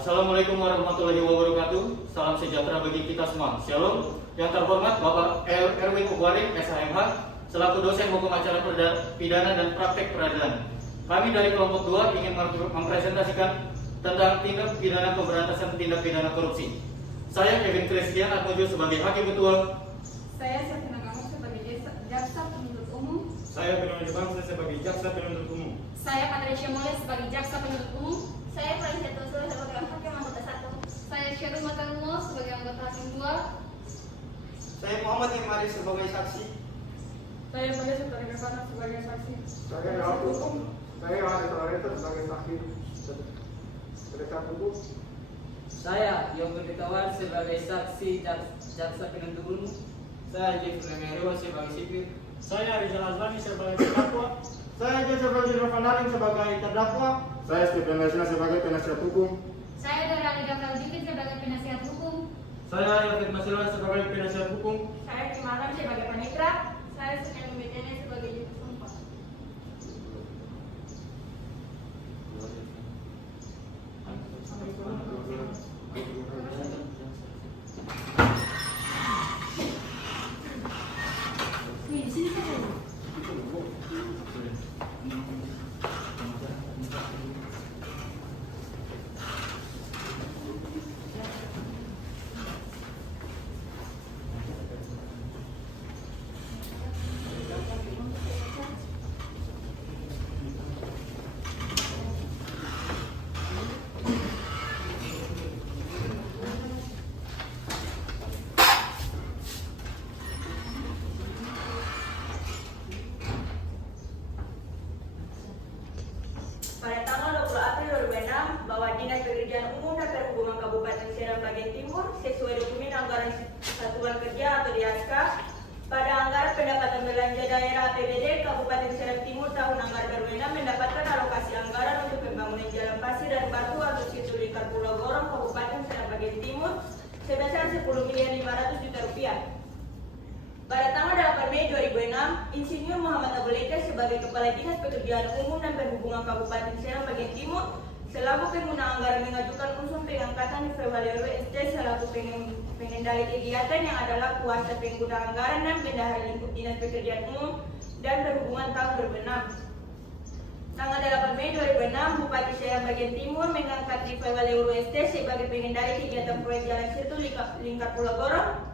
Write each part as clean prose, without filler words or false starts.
Assalamualaikum warahmatullahi wabarakatuh. Salam sejahtera bagi kita semua. Shalom. Yang terhormat Bapak Erwin Ubarik, SHMH, selaku dosen hukum acara pidana dan praktek peradilan. Kami dari kelompok 2 ingin mempresentasikan tentang tindak pidana pemberantasan tindak pidana korupsi. Saya Kevin Christian Atmojo sebagai hakim ketua. Saya Safina Kamu sebagai jaksa penuntut umum. Saya Bernardo Bangsa sebagai jaksa penuntut umum. Saya Patricia Moles sebagai jaksa penuntut umum. Saya Felicia Tosul sebagai hakim anggota 1. Saya Syahrul Matalmo sebagai anggota hakim 2. Saya Muhammad Imari sebagai saksi. Saya Maria sebagai Rifana sebagai saksi. Saya Rabu, saya Yohanes Lorenzo sebagai saksi penasihat hukum. Saya Yogo Dikawar sebagai saksi jaksa penuntut umum. Saya Jeffrey Merewa sebagai sipir. Saya Rizal Azlani sebagai terdakwa. Saya Joseph Roger Fanarin sebagai terdakwa. Saya Stephen Lesna sebagai penasihat hukum. Saya Dara Alida Kaljukit sebagai penasihat hukum. Saya Yafid Masilan sebagai penasihat hukum. Saya Cimaran sebagai panitra. Saya Sunan Bedene sebagai juru sumpah. Pada tanggal 20 April 2006, bahwa Dinas Pekerjaan Umum dan Perhubungan Kabupaten Serang Bagian Timur sesuai dokumen anggaran satuan kerja atau DASK pada anggaran pendapatan belanja daerah APBD Kabupaten Serang Timur tahun anggaran 2006 mendapatkan alokasi anggaran untuk pembangunan jalan pasir dan batu atau situ lingkar Pulau Gorong Kabupaten Serang Bagian Timur sebesar 10.500.000 rupiah. Pada tanggal 8 Mei 2006, Insinyur Muhammad Abuleka sebagai Kepala Dinas Pekerjaan Umum dan Perhubungan Kabupaten Serang Bagian Timur selaku pengguna anggaran mengajukan usul pengangkatan di Februari ST selaku pengendali kegiatan yang adalah kuasa pengguna anggaran dan bendahara lingkup Dinas Pekerjaan Umum dan Perhubungan tahun 2006. Tanggal 8 Mei 2006, Bupati Serang Bagian Timur mengangkat Rival Euro ST sebagai pengendali kegiatan proyek jalan situ lingkar Pulau Gorong.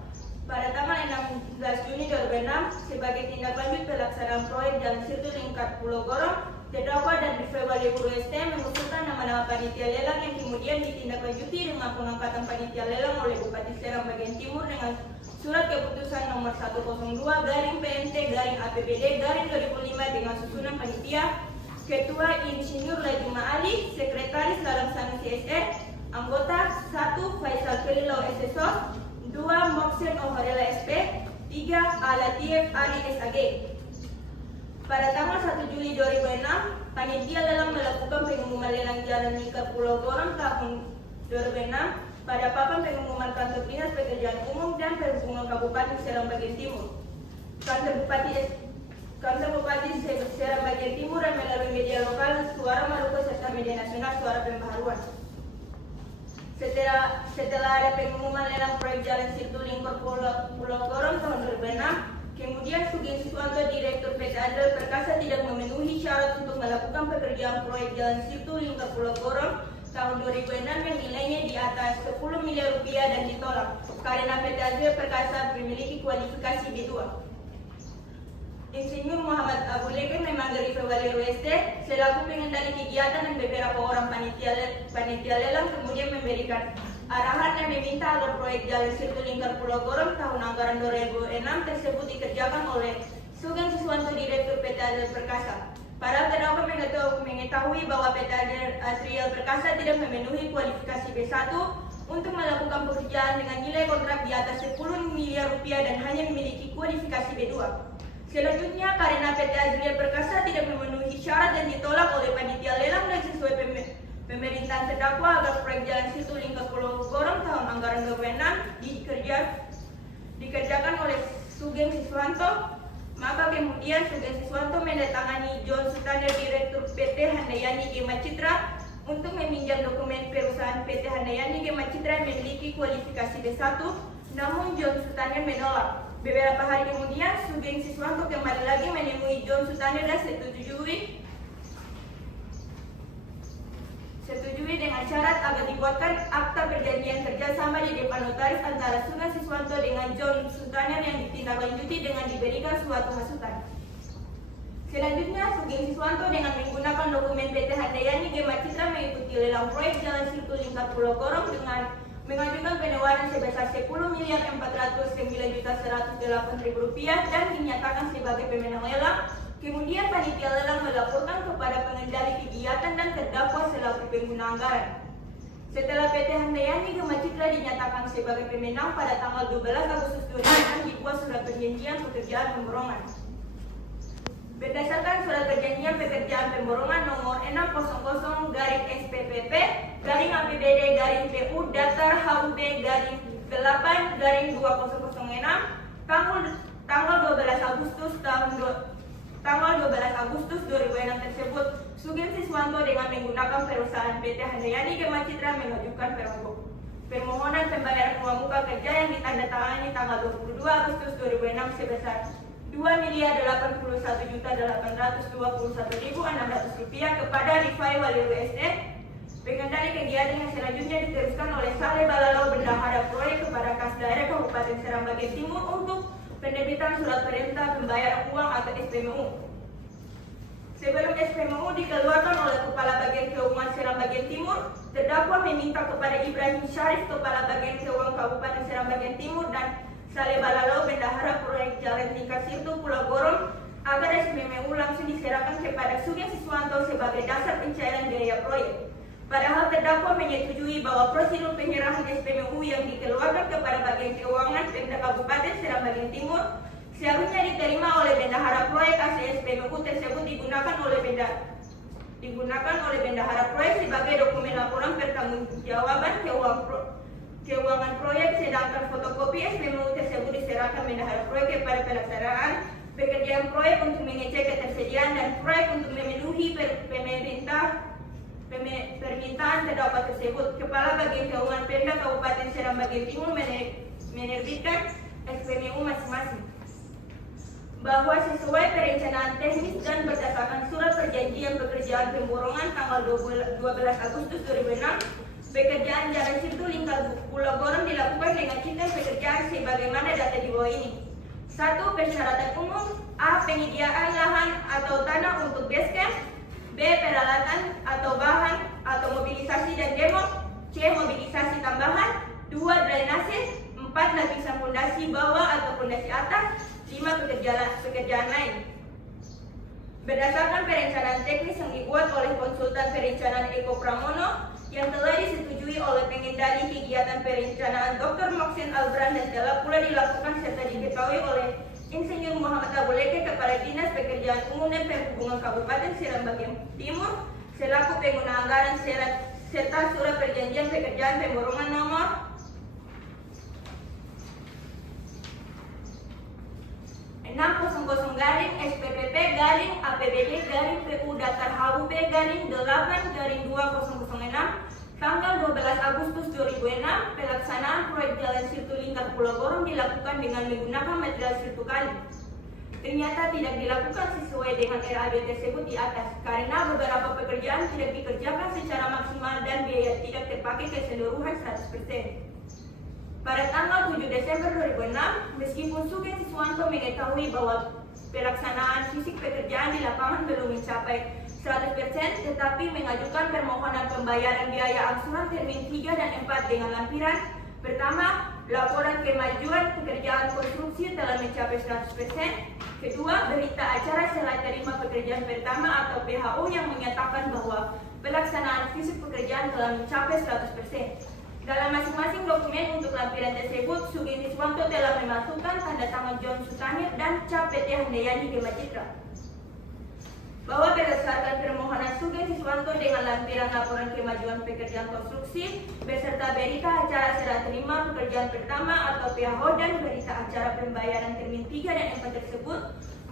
Pada tanggal 16 Juni 2006, sebagai tindak lanjut pelaksanaan proyek jalan situ lingkar Pulau Gorong, terdakwa dan Rival Euro ST mengusulkan nama-nama panitia lelang yang kemudian ditindaklanjuti dengan pengangkatan panitia lelang oleh Bupati Serang Bagian Timur dengan surat keputusan nomor 102/PNT/APBD/2005 dengan susunan panitia Ketua Insinyur Lajuma Ali, Sekretaris Laksana CSR, Anggota 1 Faisal Kelilau SSO, 2 Moksen Oharela SP, 3 Alatif Ali SAG. Pada tanggal 1 Juli 2006, panitia lelang melakukan pengumuman lelang jalan lingkar Pulau Gorong tahun 2006 pada papan pengumuman kantor Dinas Pekerjaan Umum dan Perhubungan Kabupaten Serang Bagian Timur. Kantor Bupati Serang Bagian Timur dan melalui media lokal Suara Maluku serta media nasional Suara Pembaharuan. Setelah ada pengumuman lelang proyek jalan situ lingkar Pulau Gorong tahun 2006, kemudian Sugeng Siswanto, Direktur PT Adel Perkasa tidak memenuhi syarat untuk melakukan pekerjaan proyek jalan situ lingkar Pulau Gorong tahun 2006 yang nilainya di atas 10 miliar rupiah dan ditolak karena PT Adel Perkasa memiliki kualifikasi B2. Insinyur Muhammad Abuleka memanggil Rival ST selaku pengendali kegiatan dan beberapa orang panitia lelang kemudian memberikan arahan dan meminta agar proyek jalan situ lingkar Pulau Gorong tahun anggaran 2006 tersebut dikerjakan oleh Sugeng Siswanto, Direktur PT Adel Perkasa. Padahal terdakwa mengetahui bahwa PT Adriel Perkasa tidak memenuhi kualifikasi B1 untuk melakukan pekerjaan dengan nilai kontrak di atas 10 miliar rupiah dan hanya memiliki kualifikasi B2. Selanjutnya, karena PT Adriel Perkasa tidak memenuhi syarat dan ditolak oleh panitia lelang dan sesuai pemerintahan terdakwa agar proyek Jalan Situ Lingkar Pulau Gorong tahun anggaran 2006 dikerjakan oleh Sugeng Siswanto, maka kemudian Sugeng Siswanto mendatangani John Sutaner, Direktur PT Handayani Gema Citra, untuk meminjam dokumen perusahaan PT Handayani Gema Citra yang memiliki kualifikasi B1, namun John Sutaner menolak. Beberapa hari kemudian, Sugeng Siswanto kembali lagi menemui John Sutaner dan setujui dengan syarat agar dibuatkan akta perjanjian kerjasama di depan notaris antara Sugeng Siswanto dengan John Sutaner yang ditindaklanjuti dengan diberikan suatu hasutan. Selanjutnya, Sugeng Siswanto dengan menggunakan dokumen PT Handayani Gema Citra mengikuti lelang proyek Jalan Situ Lingkar Pulau Gorong dengan mengajukan penawaran sebesar 10.409.108.000 rupiah dan dinyatakan sebagai pemenang lelang. Kemudian panitia lelang melaporkan kepada pengendali kegiatan dan terdakwa selaku pengguna anggaran. Setelah PT Handayani Gema Citra dinyatakan sebagai pemenang pada tanggal 12 Agustus 2006 dibuat surat perjanjian pekerjaan pemborongan. Berdasarkan surat perjanjian pekerjaan pemborongan nomor 600-GSPPP-APBD-PU datar HUB 8-2006 tanggal 12 Agustus 2006 tersebut, Sugeng Siswanto dengan menggunakan perusahaan PT Handayani Gema Citra mengajukan permohonan pembayaran uang muka kerja yang ditandatangani tanggal 22 Agustus 2006 sebesar Rp2.881.821.600 kepada Rifai Wali WSD. Pengendali kegiatan yang selanjutnya diteruskan oleh Saleh Balalau Bendahara Proyek kepada Kas Daerah Kabupaten Serang Bagian Timur untuk penerbitan surat perintah pembayaran uang atau SPMU. Sebelum SPMU dikeluarkan oleh Kepala Bagian Keuangan Serang Bagian Timur, terdakwa meminta kepada Ibrahim Syarif, Kepala Bagian Keuangan Kabupaten Serang Bagian Timur, dan Saleh Balalau Bendahara Proyek Jalan Lingkar Situ Pulau Gorong agar SPMU langsung diserahkan kepada Sugeng Siswanto sebagai dasar pencairan biaya proyek. Padahal terdakwa menyetujui bahwa prosedur penyerahan SPMU yang dikeluarkan kepada Bagian Keuangan Pemda Kabupaten Serang Bagian Timur seharusnya diterima oleh Bendahara Proyek hasil SPMU tersebut digunakan oleh Bendahara Proyek sebagai dokumen laporan pertanggungjawaban keuangan proyek, sedangkan fotokopi SPMU tersebut diserahkan Bendahara Proyek kepada pelaksanaan pekerjaan proyek untuk mengecek ketersediaan dan proyek untuk memenuhi permintaan terdakwa tersebut. Kepala Bagian Keuangan Pemda Kabupaten Serang Bagian Timur menerbitkan SPMU masing-masing bahwa sesuai perencanaan teknis dan berdasarkan surat perjanjian pekerjaan pemborongan tanggal 12 Agustus 2006, pekerjaan Jalan Situ Lingkar Pulau Gorong dilakukan dengan sistem pekerjaan sebagaimana data di bawah ini. 1. Persyaratan umum. A. Penyediaan lahan atau tanah untuk base camp. B. Peralatan atau bahan atau mobilisasi dan demo. C. Mobilisasi tambahan. 2. Drainase. 4. Lapisan fondasi bawah atau fondasi atas. 5. Pekerjaan lain. Berdasarkan perencanaan teknis yang dibuat oleh konsultan perencanaan Eko Pramono yang telah disetujui oleh pengendali kegiatan perencanaan Dr. Moksin Albran dan telah pula dilakukan serta diketahui oleh Insinyur Muhammad Abuleke, Kepala Dinas Pekerjaan Umum dan Perhubungan Kabupaten Serang Bagian Timur selaku pengguna anggaran serta surat perjanjian pekerjaan pemborongan nomor 600-SPPP-APBD-PU datar HUB 8-2006 tanggal 12 Agustus 2006. Pelaksanaan proyek Jalan Situ Lingkar Pulau Gorong dilakukan dengan menggunakan material situ kali. Ternyata tidak dilakukan sesuai dengan RAB tersebut di atas karena beberapa pekerjaan tidak dikerjakan secara maksimal dan biaya tidak terpakai keseluruhan 100%. Pada tanggal 7 Desember 2006, meskipun Sugeng Siswanto mengetahui bahwa pelaksanaan fisik pekerjaan di lapangan belum mencapai 100%, tetapi mengajukan permohonan pembayaran biaya angsuran termin 3 dan 4 dengan lampiran. Pertama, laporan kemajuan pekerjaan konstruksi telah mencapai 100%. Kedua, berita acara serah terima pekerjaan pertama atau PHU yang menyatakan bahwa pelaksanaan fisik pekerjaan telah mencapai 100%. Dalam masing-masing dokumen untuk lampiran tersebut, Sugeng Siswanto telah memasukkan tanda tangan John Sutanir dan cap PT Handayani Gema Citra. Bahwa berdasarkan permohonan Sugeng Siswanto dengan lampiran laporan kemajuan pekerjaan konstruksi beserta berita acara serah terima pekerjaan pertama atau PHO dan berita acara pembayaran termin 3 dan 4 tersebut,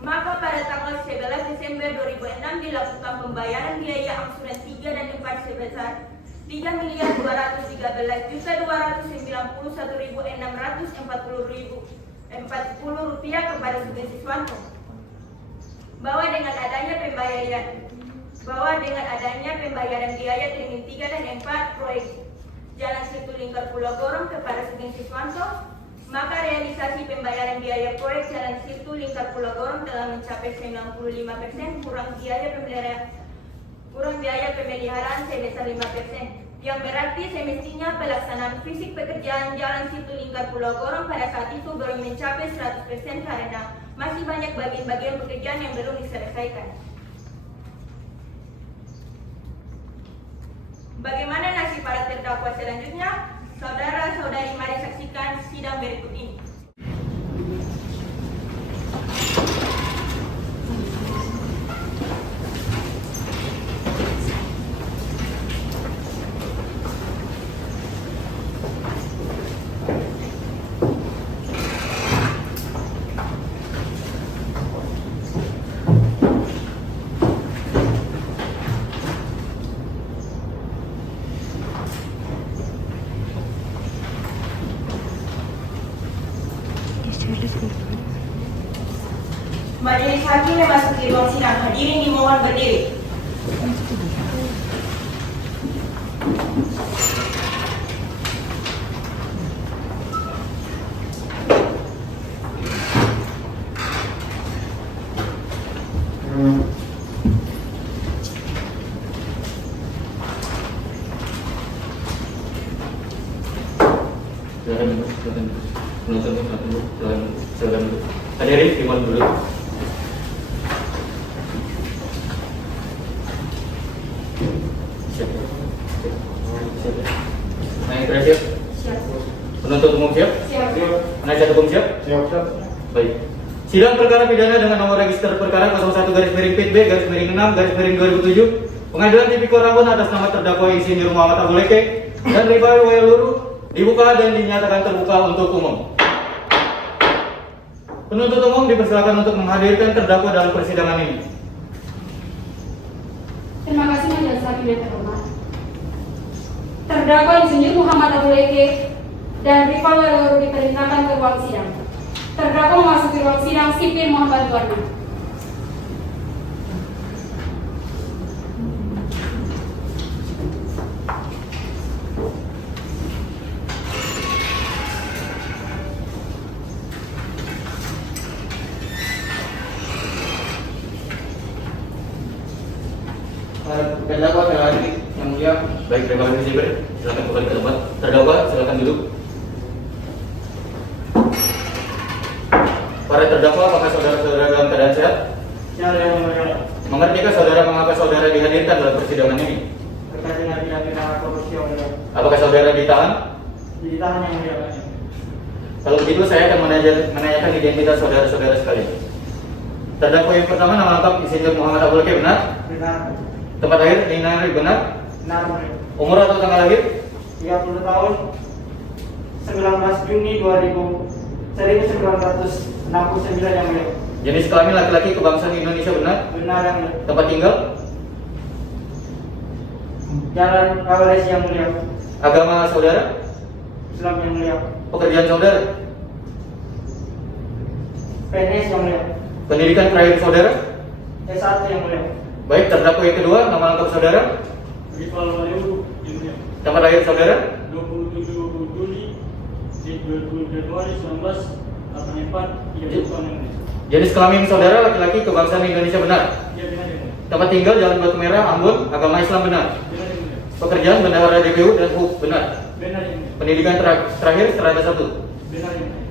maka pada tanggal 11 Desember 2006 dilakukan pembayaran biaya angsuran 3 dan 4 sebesar Rp3.213.641.640 kepada Sugeng Siswanto. Bahwa dengan adanya pembayaran biaya termin 3 dan 4 proyek Jalan Situ Lingkar Pulau Gorong kepada Sugeng Siswanto, maka realisasi pembayaran biaya proyek Jalan Situ Lingkar Pulau Gorong telah mencapai 95% kurang biaya pemeliharaan sebesar 5%, yang berarti semestinya pelaksanaan fisik pekerjaan Jalan Situ Lingkar Pulau Gorong pada saat itu belum mencapai 100% karena masih banyak bagian-bagian pekerjaan yang belum diselesaikan. Bagaimana nasib para terdakwa selanjutnya? Saudara-saudari, mari saksikan sidang berikut ini. Majelis hakim memasuki ruang sidang. Hadirin dimohon berdiri. Hadirin dimohon dulu. Siap. Siap. Penuntut umum siap? Siap. Penasihat hukum siap? Siap. Baik. Sidang perkara pidana dengan nomor register perkara 01/PIT-B/6/2007 Pengadilan Tipikor Ambon atas nama terdakwa Insinyur Muhammad Abu Leke dan Rifai Wailuru dibuka dan dinyatakan terbuka untuk umum. Penuntut umum dipersilakan untuk menghadirkan terdakwa dalam persidangan ini. Terima kasih Majelis Hakim yang terhormat. Terdakwa Insinyur Muhammad Abu Leke dan Rifai Wailuru diperintahkan ke ruang sidang. Terdakwa memasuki ruang sidang sipir Muhammad Warna. Terdakwa sekali yang mulia. Baik, terima kasih Sipir. Silakan kembali ke tempat. Terdakwa silakan duduk. Para terdakwa, apakah saudara-saudara dalam keadaan sehat? Ya, yang mulia. Mengertikah saudara mengapa saudara dihadirkan dalam persidangan ini? Terkait dengan tindak korupsi yang mulia. Apakah saudara ditahan? Ditahan yang mulia. Kalau begitu saya akan menanyakan identitas saudara-saudara sekalian. Terdakwa yang pertama nama lengkap Insinyur Muhammad Abu Leke, benar? Benar. Tempat lahir Nina benar? Benar, mulia. Umur atau tanggal lahir? 30 tahun 19 Juni 1969 yang mulia. Jenis kelamin laki-laki, kebangsaan Indonesia, benar? Benar yang mulia. Tempat tinggal? Jalan Kawales yang mulia. Agama saudara? Islam yang mulia. Pekerjaan saudara? PNS yang mulia. Pendidikan terakhir saudara? S1 yang mulia. Baik, terdakwa yang kedua, nama lengkap saudara? Rifai Wailuru yang mulia. Tempat lahir saudara? 27 Juli 20 Januari 1984 yang mulia. Jenis kelamin saudara laki-laki, kebangsaan Indonesia, benar? Ya, benar yang mulia. Tempat tinggal Jalan Batu Merah, Ambon, agama Islam, benar? Benar yang mulia. Pekerjaan bendahara DPU dan HUB, benar? Benar yang mulia. Pendidikan terakhir serada 1. Benar yang mulia.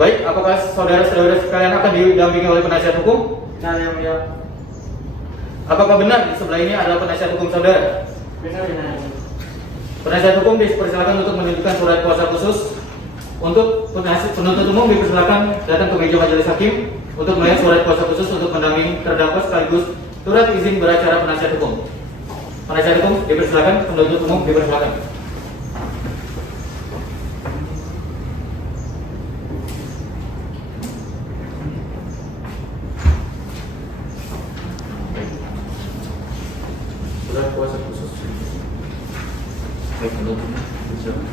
Baik, apakah saudara-saudara sekalian akan didampingi oleh penasihat hukum? Benar yang mulia. Apakah benar di sebelah ini adalah penasihat hukum saudara? Benar yang mulia. Penasihat hukum dipersilakan untuk menunjukkan surat kuasa khusus. Untuk penuntut umum dipersilakan datang ke meja majelis hakim untuk melihat surat kuasa khusus untuk mendampingi terdakwa sekaligus surat izin beracara penasihat hukum. Penasihat hukum dipersilakan, penuntut umum dipersilakan. Surat kuasa khusus. Baik, penuntut umum dipersilakan.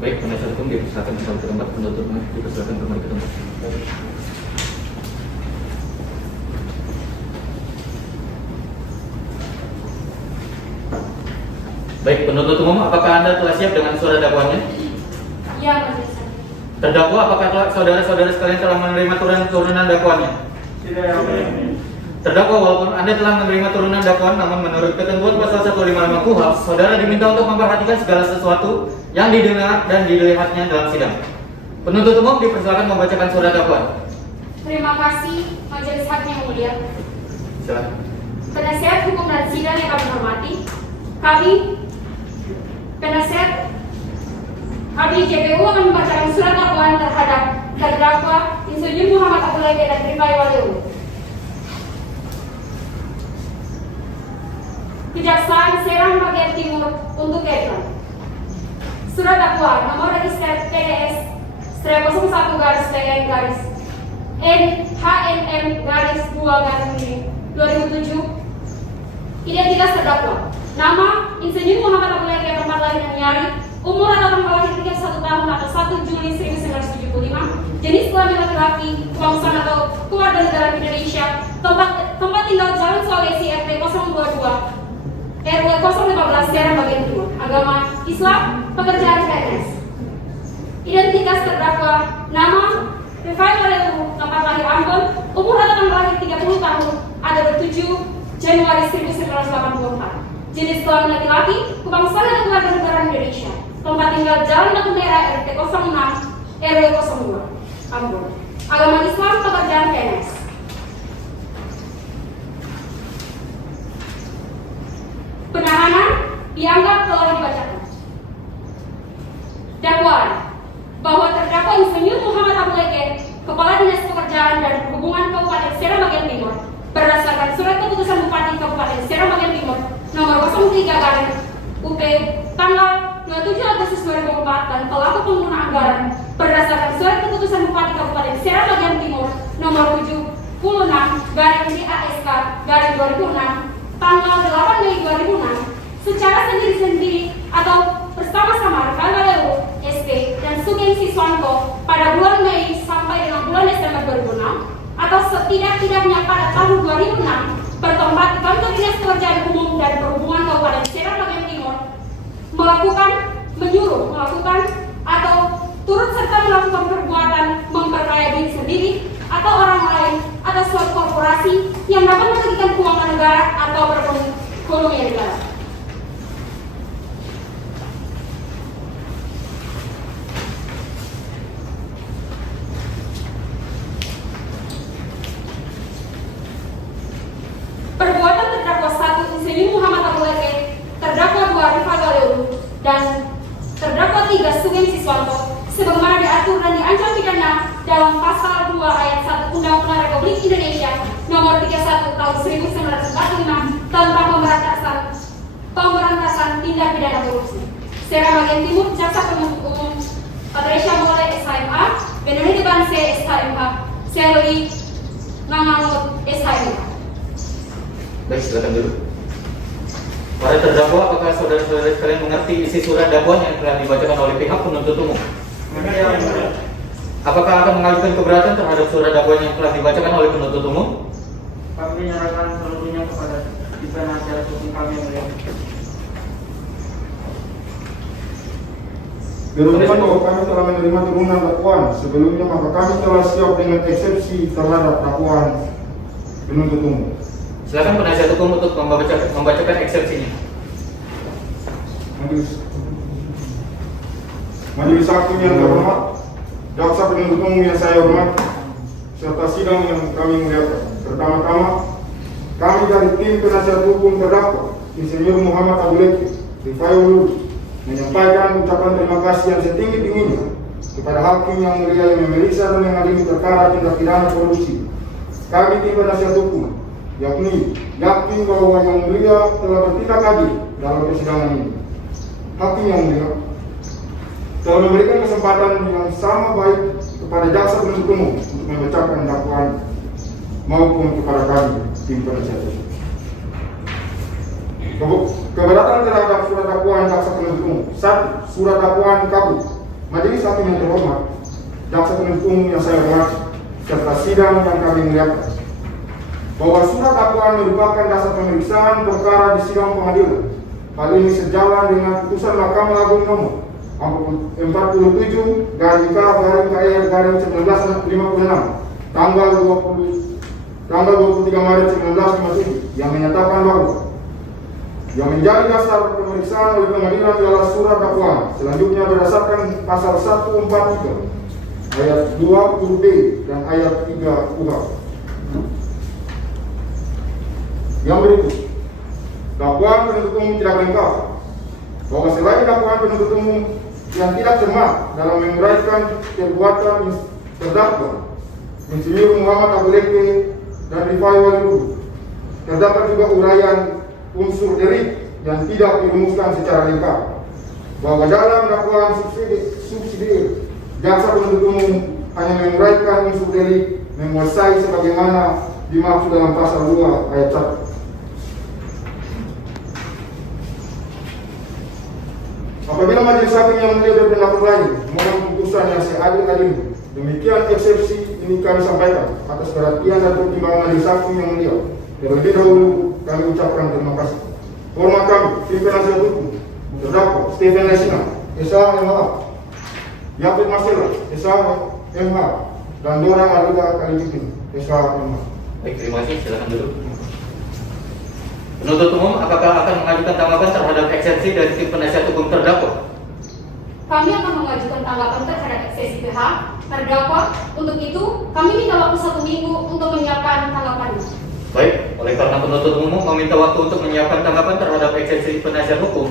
Baik, penasihat hukum dipersilakan kembali ke tempat, penuntut umum dipersilakan kembali ke tempat. Baik, penuntut umum, apakah Anda telah siap dengan surat dakwaannya? Ya, majelis hakim. Terdakwa, apakah saudara-saudara sekalian telah menerima turunan dakwaannya? Tidak yang mulia. Terdakwa, walaupun Anda telah menerima turunan dakwaan, namun menurut ketentuan pasal 155 KUHP, saudara diminta untuk memperhatikan segala sesuatu yang didengar dan dilihatnya dalam sidang. Penuntut umum dipersilakan membacakan surat dakwaan. Terima kasih majelis hakim yang mulia. Silakan. Penasihat hukum dan sidang yang kami hormati, kami JPU akan membacakan surat dakwaan terhadap terdakwa Insinyur Muhammad Abdullah Ege dan Rifai Waliulu. Kejaksaan Serang Bagian Timur untuk Kepulauan. Surat dakwaan nomor register PDS 01 garis PN garis NHNM garis 2 garis 2007. Identitas terdakwa: nama Insinyur Muhammad Abdullah Ege, tempat lahir dan Nyari, umur atau tempat lahir 31 tahun atau 1 Juli 1975, jenis kelamin laki-laki, kebangsaan atau keluarga negara Indonesia, tempat tinggal Jalan Sulawesi RT 022 RW 015 Serang Bagian Timur, agama Islam, pekerjaan PNS. Identitas terdakwa: nama Rifai Waliulu, tempat lahir Ambon, umur atau tempat lahir 30 tahun atau 7 Januari 1984, jenis kelamin laki-laki, kebangsaan atau keluarga negara Indonesia, tempat tinggal Jalan Batu Merah RT 06 RW 02 Ambon, agama Islam, pekerjaan PNS. Penahanan dianggap telah dibacakan. Dakwaan bahwa terdakwa Insinyur Muhammad Abdullah Ege, Kepala Dinas Pekerjaan dan Perhubungan Kabupaten Serang Bagian Timur, berdasarkan surat keputusan Bupati Kabupaten Serang Bagian Timur nomor 03 UP tanggal 27 Agustus 2004 dan pelaku pengguna anggaran berdasarkan surat keputusan Bupati Kabupaten Serang Bagian Timur nomor 76 DASK 2006 tanggal 8 Mei 2006 secara sendiri-sendiri atau bersama-sama Rifai Waliulu, SP, dan Sugeng Siswanto pada bulan Mei sampai dengan bulan Desember 2006 atau setidak-tidaknya pada tahun 2006 bertempat di Kantor Dinas Pekerjaan Umum dan Perhubungan Kabupaten Serang Bagian Timur melakukan atau turut serta melakukan perbuatan memperkaya diri sendiri atau orang lain atau suatu korporasi yang dapat merugikan keuangan negara atau perekonomian negara. Perbuatan terdakwa 1 Insinyur Muhammad Abdullah Ege, terdakwa 2 Rifai Waliulu, dan terdakwa 3 Sugeng Siswanto sebagaimana diatur dan diancam pidana dalam pasal 2 ayat 1 Undang-Undang Republik Indonesia nomor 31 tahun 1945 tentang pemberantasan tindak pidana korupsi. Serang Bagian Timur, Jaksa Penuntut Umum Patricia Mole SHMA, Benedikte Banse SHMA, Selly Nangangut SHMA. Baik, silakan dulu. Para terdakwa, apakah saudara-saudara sekalian mengerti isi surat dakwaan yang telah dibacakan oleh pihak penuntut umum? Benar yang mulia. Apakah akan mengajukan keberatan terhadap surat dakwaan yang telah dibacakan oleh penuntut umum? Kami menyerahkan seluruhnya kepada penasihat hukum kami yang mulia. Berhubungan bahwa kami telah menerima turunan dakwaan sebelumnya, maka kami telah siap dengan eksepsi terhadap dakwaan penuntut umum. Silakan penasihat hukum untuk membacakan eksepsinya. Majelis Hakim yang terhormat, jaksa penuntut umum yang saya hormati, serta sidang yang kami muliakan. Pertama-tama, kami dari tim penasihat hukum terdakwa Insinyur Muhammad Abuleki Rifaiul menyampaikan ucapan terima kasih yang setinggi-tingginya kepada hakim yang mulia yang memeriksa dan mengadili perkara tindak pidana korupsi. Kami tim penasihat hukum yakni yakin bahwa yang mulia telah bertindak adil dalam persidangan ini. Hakim yang mulia telah memberikan kesempatan yang sama baik kepada jaksa penuntut umum untuk membacakan dakwaan maupun kepada kami tim penasihat hukum. Keberatan terhadap surat dakwaan jaksa penuntut umum. 1. Surat dakwaan kabur. Majelis Hakim yang terhormat, jaksa penuntut umum yang saya hormati, serta sidang yang kami muliakan, bahwa surat dakwaan merupakan dasar pemeriksaan perkara di sidang pengadilan. Hal ini sejalan dengan putusan Mahkamah Agung nomor 47/K/1956 tanggal 23 Maret 1957 yang menyatakan bahwa yang menjadi dasar pemeriksaan oleh pengadilan adalah surat dakwaan. Selanjutnya berdasarkan pasal 143 ayat 20B dan ayat 3 KUHP. Yang berikut, dakwaan penuntut umum tidak lengkap, bahwa selain dakwaan penuntut umum yang tidak cermat dalam menguraikan perbuatan terdakwa Insinyur Muhammad Abuleki dan Rifaiul, terdapat juga uraian unsur delik yang tidak dirumuskan secara lengkap, bahwa dalam dakwaan subsidiar jaksa penuntut umum hanya menguraikan unsur delik menguasai sebagaimana dimaksud dalam pasal 2 ayat 1. Apabila majelis hakim yang mulia berpendapat lain, mohon putusan yang seadil-adilnya. Demikian eksepsi ini kami sampaikan atas perhatian dan pertimbangan majelis hakim yang mulia. Terlebih dahulu kami ucapkan terima kasih. Hormat kami, tim penasihat hukum, terdakwa Stephen Lesina, SH/MH, Yakub Masela, SH/MH, dan Dora Alida Kalijikin, SH/MH. Baik, terima kasih. Silakan duduk. Penuntut umum, apakah akan mengajukan tanggapan terhadap eksepsi dari tim penasihat hukum terdakwa? Kami akan mengajukan tanggapan terhadap eksepsi pihak terdakwa. Untuk itu, kami minta waktu 1 minggu untuk menyiapkan tanggapannya. Baik, oleh karena penuntut umum meminta waktu untuk menyiapkan tanggapan terhadap eksepsi penasihat hukum,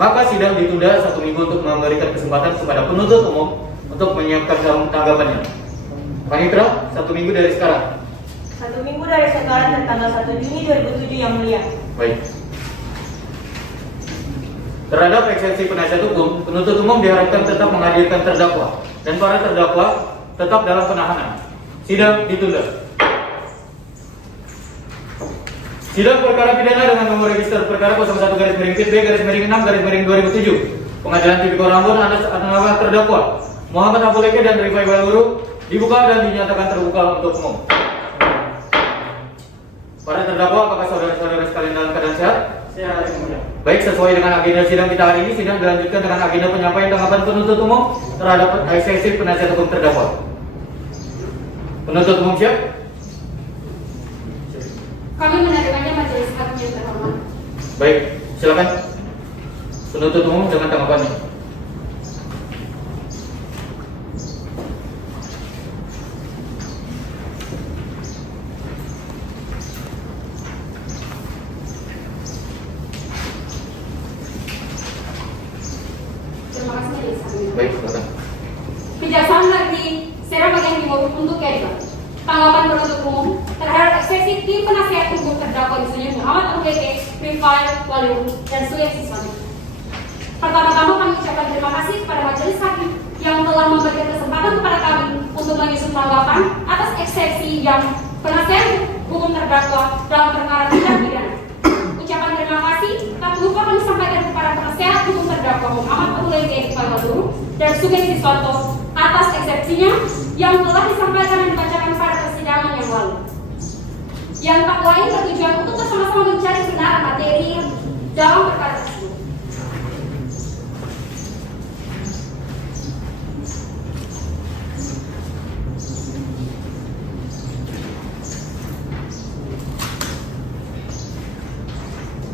maka sidang ditunda 1 minggu untuk memberikan kesempatan kepada penuntut umum untuk menyiapkan tanggapannya. Panitra, 1 minggu dari sekarang. 1 minggu dari sekarang dan tanggal 1 Juni 2007 yang mulia. Baik. Terhadap eksepsi penasihat hukum, penuntut umum diharapkan tetap menghadirkan terdakwa dan para terdakwa tetap dalam penahanan. Sidang ditunda. Sidang perkara pidana dengan nomor register perkara 01/B/6/2007 Pengadilan Tipikor Ambon atas nama terdakwa Muhammad Abuleki dan Rifaiul dibuka dan dinyatakan terbuka untuk umum. Para terdakwa, apakah saudara-saudara sekalian dalam keadaan sehat? Sehat yang mulia. Baik, sesuai dengan agenda sidang kita hari ini, sidang dilanjutkan dengan agenda penyampaian tanggapan penuntut umum terhadap eksepsi penasihat hukum terdakwa. Penuntut umum siap? Kami menerimanya majelis hakim yang terhormat. Baik, silakan penuntut umum dengan tanggapannya. Terima kasih majelis hakim. Baik, silakan. Kejaksaan Negeri Serang Bagian Timur untuk Kedua. Tanggapan penuntut umum terhadap eksepsi tim penasihat hukum terdakwa Insinyur Muhammad Abuleki, Rifaiul, dan Suyesi Siswani. Pertama-tama kami ucapkan terima kasih kepada majelis hakim yang telah memberikan kesempatan kepada kami untuk menyusun tanggapan atas eksepsi yang penasihat hukum terdakwa dalam perkara tindak pidana. Ucapan terima kasih tak lupa kami sampaikan kepada penasihat hukum terdakwa Muhammad Abuleki, Rifaiul, dan Suyesi Siswani atas eksepsinya yang telah disampaikan dan dibacakan pada persidangan yang lalu, yang tak lain bertujuan untuk bersama-sama mencari kebenaran materi dalam perkara tersebut.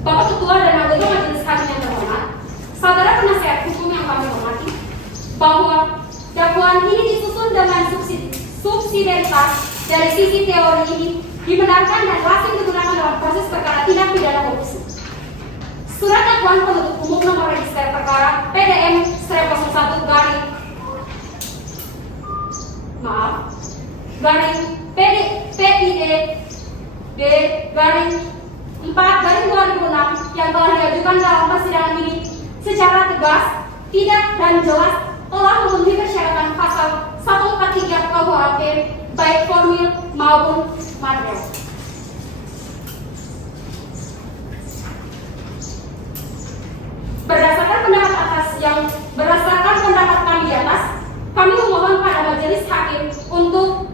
Bapak Ketua dan anggota Majelis Hakim yang terhormat, 1. penasihat hukum yang kami hormati, bahwa dakwaan ini disusun dengan subsidiaritas dari sisi teori ini dibenarkan dan lazim digunakan dalam proses perkara tindak pidana korupsi. Surat dakwaan penuntut umum nomor register perkara PDM 01 PID-B/4/2006 yang telah diajukan dalam persidangan ini secara tegas, tidak dan jelas telah memenuhi persyaratan pasal 143 KUHP baik formil maupun material. Berdasarkan pendapat kami di atas, kami memohon pada majelis hakim untuk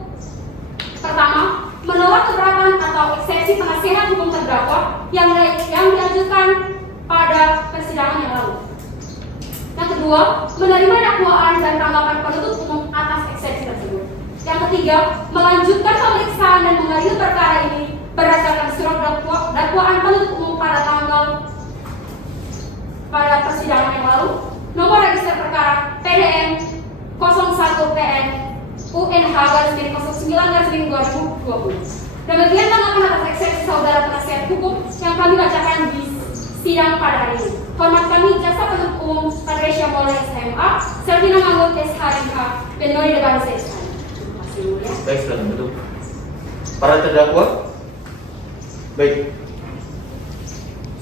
pertama, menolak keberatan atau eksepsi penasihat hukum terdakwa yang diajukan pada persidangan yang lalu. Yang kedua, menerima dakwaan dan tanggapan penuntut umum atas eksepsi tersebut. Yang ketiga, melanjutkan pemeriksaan dan mengadili perkara ini berdasarkan surat dakwaan penuntut umum pada persidangan yang lalu, nomor register perkara PDM 01 PN UNH/09/2020. Demikian tanggapan atas eksepsi saudara penasihat hukum yang kami bacakan di sidang pada hari ini. Hormat kami Jaksa Penuntut Umum Patricia Mola SMA, Servina Manggut SHMH, Benori Depan SHMH. Terima kasih mulia. Baik, silakan duduk. Para terdakwa, baik.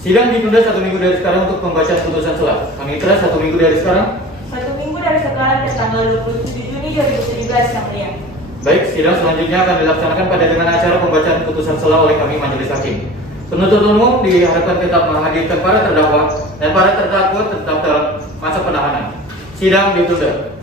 Sidang ditunda 1 minggu dari sekarang untuk pembacaan putusan sela. Kami kira 1 minggu dari sekarang. 1 minggu dari sekarang ke tanggal 27 Juni 2017 yang mulia. Baik, sidang selanjutnya akan dilaksanakan pada dengan acara pembacaan putusan sela oleh kami majelis hakim. Penuntut umum diharapkan tetap menghadirkan para terdakwa dan para terdakwa tetap dalam masa penahanan. Sidang ditunda.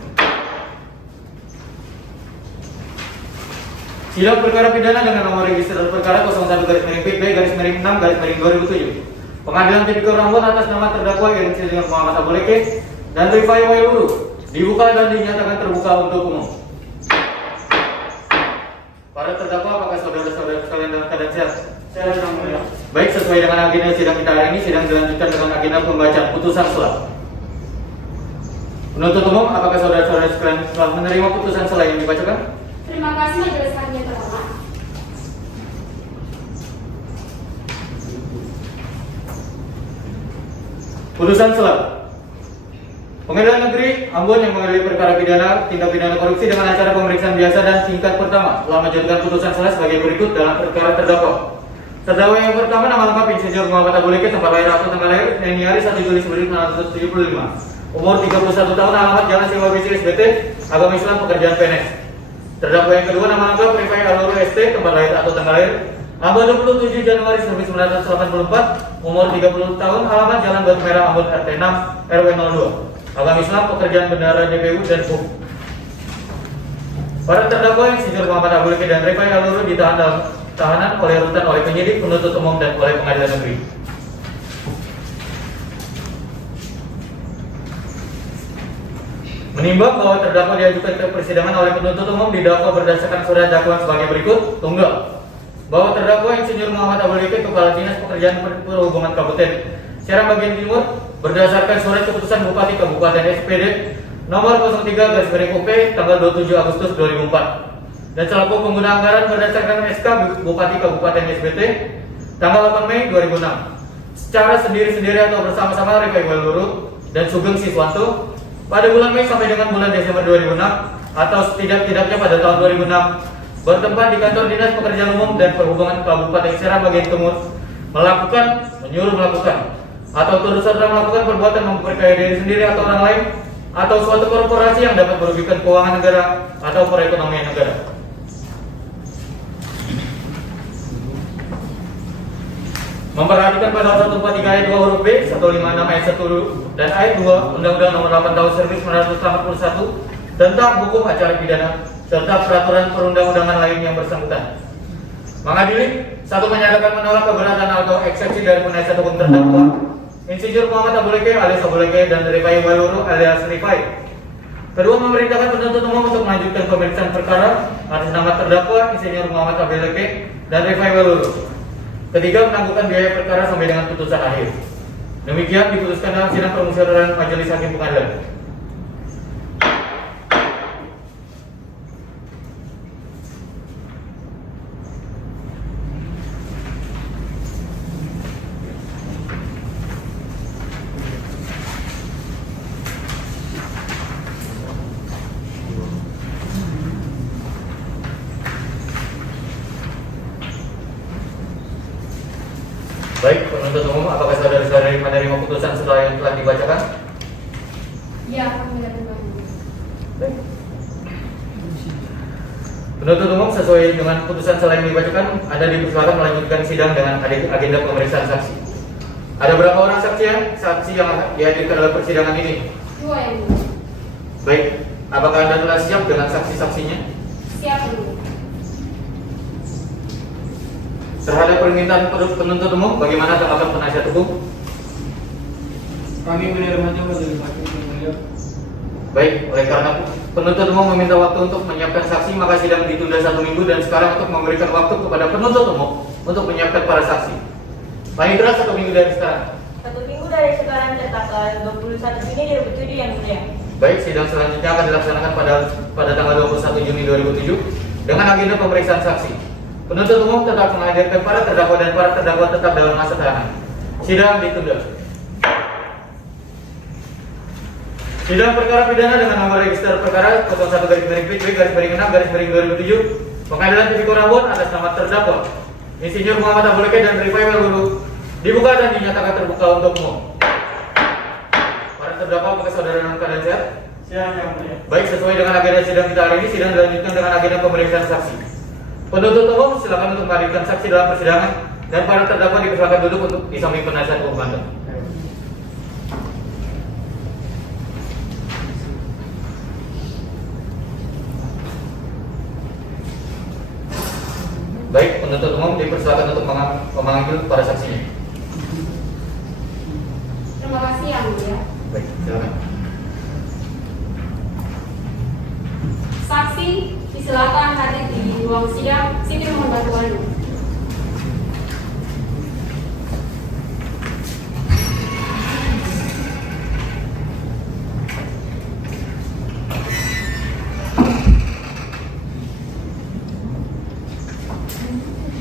Sidang perkara pidana dengan nomor register perkara 01/PB/6/2007. Pengadilan Tipikor Rambut atas nama terdakwa yang dengan Muhammad Abuleke dan Rifai Wailulu dibuka dan dinyatakan terbuka untuk umum. Para terdakwa, apakah saudara-saudara sekalian dalam keadaan sehat? Saya yang mulia. Baik, sesuai dengan agenda sidang kita hari ini, sidang dilanjutkan dengan agenda pembacaan putusan sela. Penuntut umum, apakah saudara-saudara sekalian telah menerima putusan sela yang dibacakan? Terima kasih majelis hakim yang terhormat. Putusan sela. Pengadilan Negeri Ambon yang mengadili perkara pidana tindak pidana korupsi dengan acara pemeriksaan biasa dan tingkat pertama telah menjatuhkan putusan sela sebagai berikut dalam perkara terdakwa. Terdakwa yang pertama nama lengkap Insinyur Muhammad Abuleke, tempat lahir atau tanggal lahir ini hari 1 Juli 1975, umur 31 tahun, alamat Jalan Sewa BC SBT, agama Islam, pekerjaan PNS. Terdakwa yang kedua nama lengkap Rifai Aluru ST, tempat lahir atau tanggal lahir 27 Januari 1984, umur 30 tahun, alamat Jalan Batu Merah Ambon RT 6 RW 02, agama Islam, pekerjaan bendara DPU dan HUM. Para terdakwa Insinyur Muhammad Abuleke dan Rifai Aluru ditahan dalam tahanan oleh rutan oleh penyidik, penuntut umum dan oleh pengadilan negeri. Menimbang bahwa terdakwa diajukan ke persidangan oleh penuntut umum didakwa berdasarkan surat dakwaan sebagai berikut. Tunggal bahwa terdakwa Insinyur Muhammad Abuleke, Kepala Dinas Pekerjaan Perhubungan Kabupaten Serang Bagian Timur, berdasarkan surat keputusan Bupati Kabupaten SPD nomor 03/UP tanggal 27 Agustus 2004 dan selaku pengguna anggaran berdasarkan SK Bupati Kabupaten SBT tanggal 8 Mei 2006 secara sendiri-sendiri atau bersama-sama Rifai Wailuru dan Sugeng Siswanto pada bulan Mei sampai dengan bulan Desember 2006 atau setidak-tidaknya pada tahun 2006 bertempat di kantor Dinas Pekerjaan Umum dan Perhubungan Kabupaten Serang Bagian Timur menyuruh melakukan atau turut serta melakukan perbuatan memperkaya diri sendiri atau orang lain atau suatu korporasi yang dapat merugikan keuangan negara atau perekonomian negara. Memperhatikan pasal 143 ayat 2 huruf B, 156 ayat 1 dan ayat 2 Undang-Undang Nomor 8 Tahun 1981 tentang hukum acara pidana serta peraturan perundang-undangan lain yang bersangkutan. Mengadili, satu menyatakan menolak keberatan atau eksepsi dari penasihat hukum terdakwa Insinyur Muhammad Abuleke alias Abuleke dan Rifai Wailuru alias Rifai. Kedua, memerintahkan penuntut umum untuk melanjutkan pemeriksaan perkara atas nama terdakwa Insinyur Muhammad Abuleke dan Rifai Wailuru. Ketiga, menangguhkan biaya perkara sampai dengan putusan akhir. Demikian diputuskan dalam sidang permusyawaratan Majelis Hakim Pengadilan. Baik, penuntut umum, apakah saudara-saudari menerima putusan setelah yang telah dibacakan? Ya, kami menerima. Baik. Penuntut umum sesuai dengan putusan setelah yang dibacakan, ada dipersilakan melanjutkan sidang dengan agenda pemeriksaan saksi. Ada berapa orang saksi yang dihadirkan dalam persidangan ini? 2 yang mulia. Baik, apakah Anda telah siap dengan saksi-saksinya? Siap yang mulia. Terhadap permintaan penuntut umum, bagaimana tanggapan penasihat hukum? Kami menerimanya majelis hakim yang mulia. Baik, oleh karena penuntut umum meminta waktu untuk menyiapkan saksi, maka sidang ditunda 1 minggu dan sekarang untuk memberikan waktu kepada penuntut umum untuk menyiapkan para saksi. Paling keras 1 minggu dari sekarang. 1 minggu dari sekarang tanggal 21 Juni 2007 yang mulia. Baik, sidang selanjutnya akan dilaksanakan pada tanggal 21 Juni 2007 dengan agenda pemeriksaan saksi. Penuntut umum tetap menghadirkan para terdakwa dan para terdakwa tetap dalam masa tahanan. Sidang ditunda. Sidang perkara pidana dengan nomor register perkara 01/6/2007 Pengadilan Tipikor Ambon atas nama terdakwa Insinyur Muhammad Abdul Eke dan Rifail Lulu dibuka dan dinyatakan terbuka untuk umum. Para terdakwa, apakah saudara dalam keadaan sehat? Siap yang mulia. Baik, sesuai dengan agenda sidang kita hari ini, sidang dilanjutkan dengan agenda pemeriksaan saksi. Penuntut umum silakan untuk menghadirkan saksi dalam persidangan dan para terdakwa dipersilakan duduk untuk di samping penasihat hukum Anda. Baik, penuntut umum dipersilakan untuk memanggil para saksinya. Terima kasih yang mulia. Baik, silakan. Saksi disilakan hadir di ruang sidang. Siti mohon bantuanmu.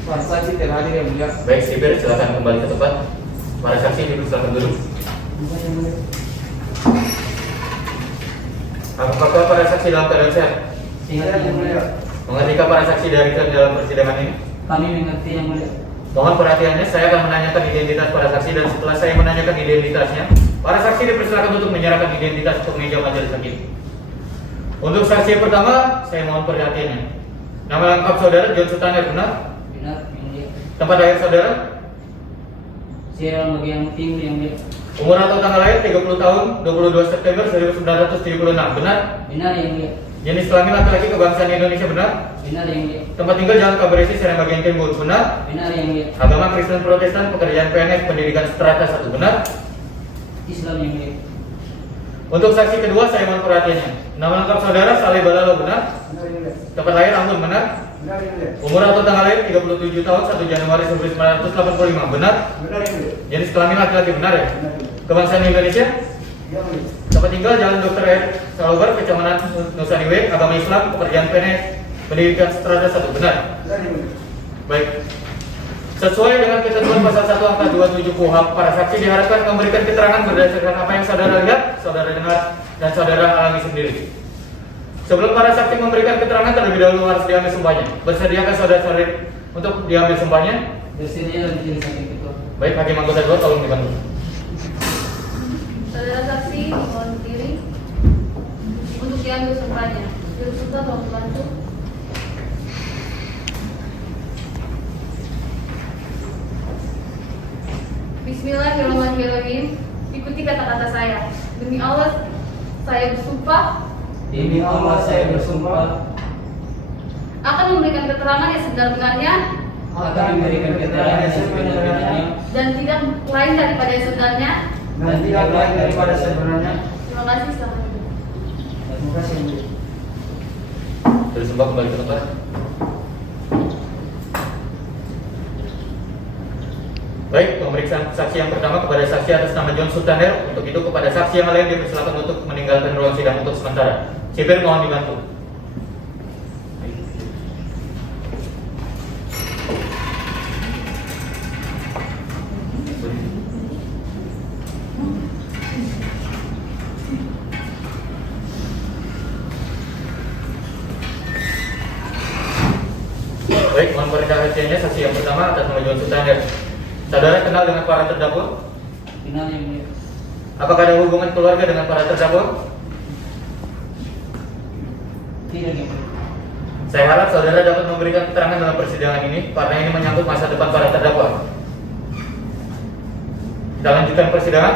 Para saksi telah hadir yang mulia. Baik, sipir, silakan kembali ke tempat. Para saksi dipersilakan duduk. Apakah para saksi dalam keadaan sehat? Siap yang mulia. Mengertikah para saksi dari dalam persidangan ini? Kami mengerti yang mulia. Mohon perhatiannya, saya akan menanyakan identitas para saksi dan setelah saya menanyakan identitasnya, para saksi dipersilakan untuk menyerahkan identitas ke meja majelis hakim. Untuk saksi yang pertama, saya mohon perhatiannya. Nama lengkap saudara John Sultan benar? Benar yang mulia. Tempat lahir saudara? Sierra bagian timur yang mulia. Umur atau tanggal lahir 30 tahun 22 September 1976, benar? Benar yang mulia. Jenis kelamin laki-laki, kebangsaan Indonesia, benar? Benar yang mulia. Tempat tinggal Jalan Kabaresi, Serang bagian timur, benar? Benar yang mulia. Agama Kristen Protestan, pekerjaan PNS, pendidikan strata 1, benar? Islam yang mulia. Untuk saksi kedua, saya mohon perhatiannya. Nama lengkap saudara Saleh Balalo, benar? Benar yang mulia. Tempat lahir Ambon, benar? Benar yang mulia. Umur atau tanggal lahir 37 tahun 1 Januari 1985, benar? Benar yang mulia. Jenis kelamin laki-laki, benar ya? Benar yang mulia. Kebangsaan Indonesia? Yang mulia. Tempat tinggal Jalan Dr. R. Salobar, Kecamatan Nusaniwe, agama Islam, pekerjaan PNS, pendidikan strata 1, benar? Benar yang mulia. Baik. Sesuai dengan ketentuan pasal 1 angka 27 KUHP, para saksi diharapkan memberikan keterangan berdasarkan apa yang saudara lihat, saudara dengar, dan saudara alami sendiri. Sebelum para saksi memberikan keterangan, terlebih dahulu harus diambil sumpahnya. Bersediakah saudara-saudari untuk diambil sumpahnya? Bersedia dan majelis hakim ketua. Baik, hakim anggota 2 tolong dibantu. Saudara saksi mohon diri untuk diambil sumpahnya. Juru Sultan tolong dibantu. Bismillahirrahmanirrahim. Ikuti kata-kata saya. Demi Allah, saya bersumpah Demi Allah saya bersumpah akan memberikan keterangan yang sebenar-benarnya akan memberikan keterangan yang sebenar-benarnya dan tidak lain daripada yang sebenarnya. Dan tidak lain daripada sebenarnya. Terima kasih, selamat hidup. Terima kasih yang mulia. Bersumpah kembali ke tempat. Baik, pemeriksaan pemeriksaan saksi yang pertama kepada saksi atas nama John Sultaner. Untuk itu kepada saksi yang lain dipersilakan untuk meninggalkan ruang sidang untuk sementara. Sipir mohon dibantu. Baik, mohon perhatiannya saksi yang pertama atas nama John Sultaner. Saudara kenal dengan para terdakwa? Kenal yang mulia. Apakah ada hubungan keluarga dengan para terdakwa? Tidak yang mulia. Saya harap saudara dapat memberikan keterangan dalam persidangan ini karena ini menyangkut masa depan para terdakwa. Kita lanjutkan persidangan.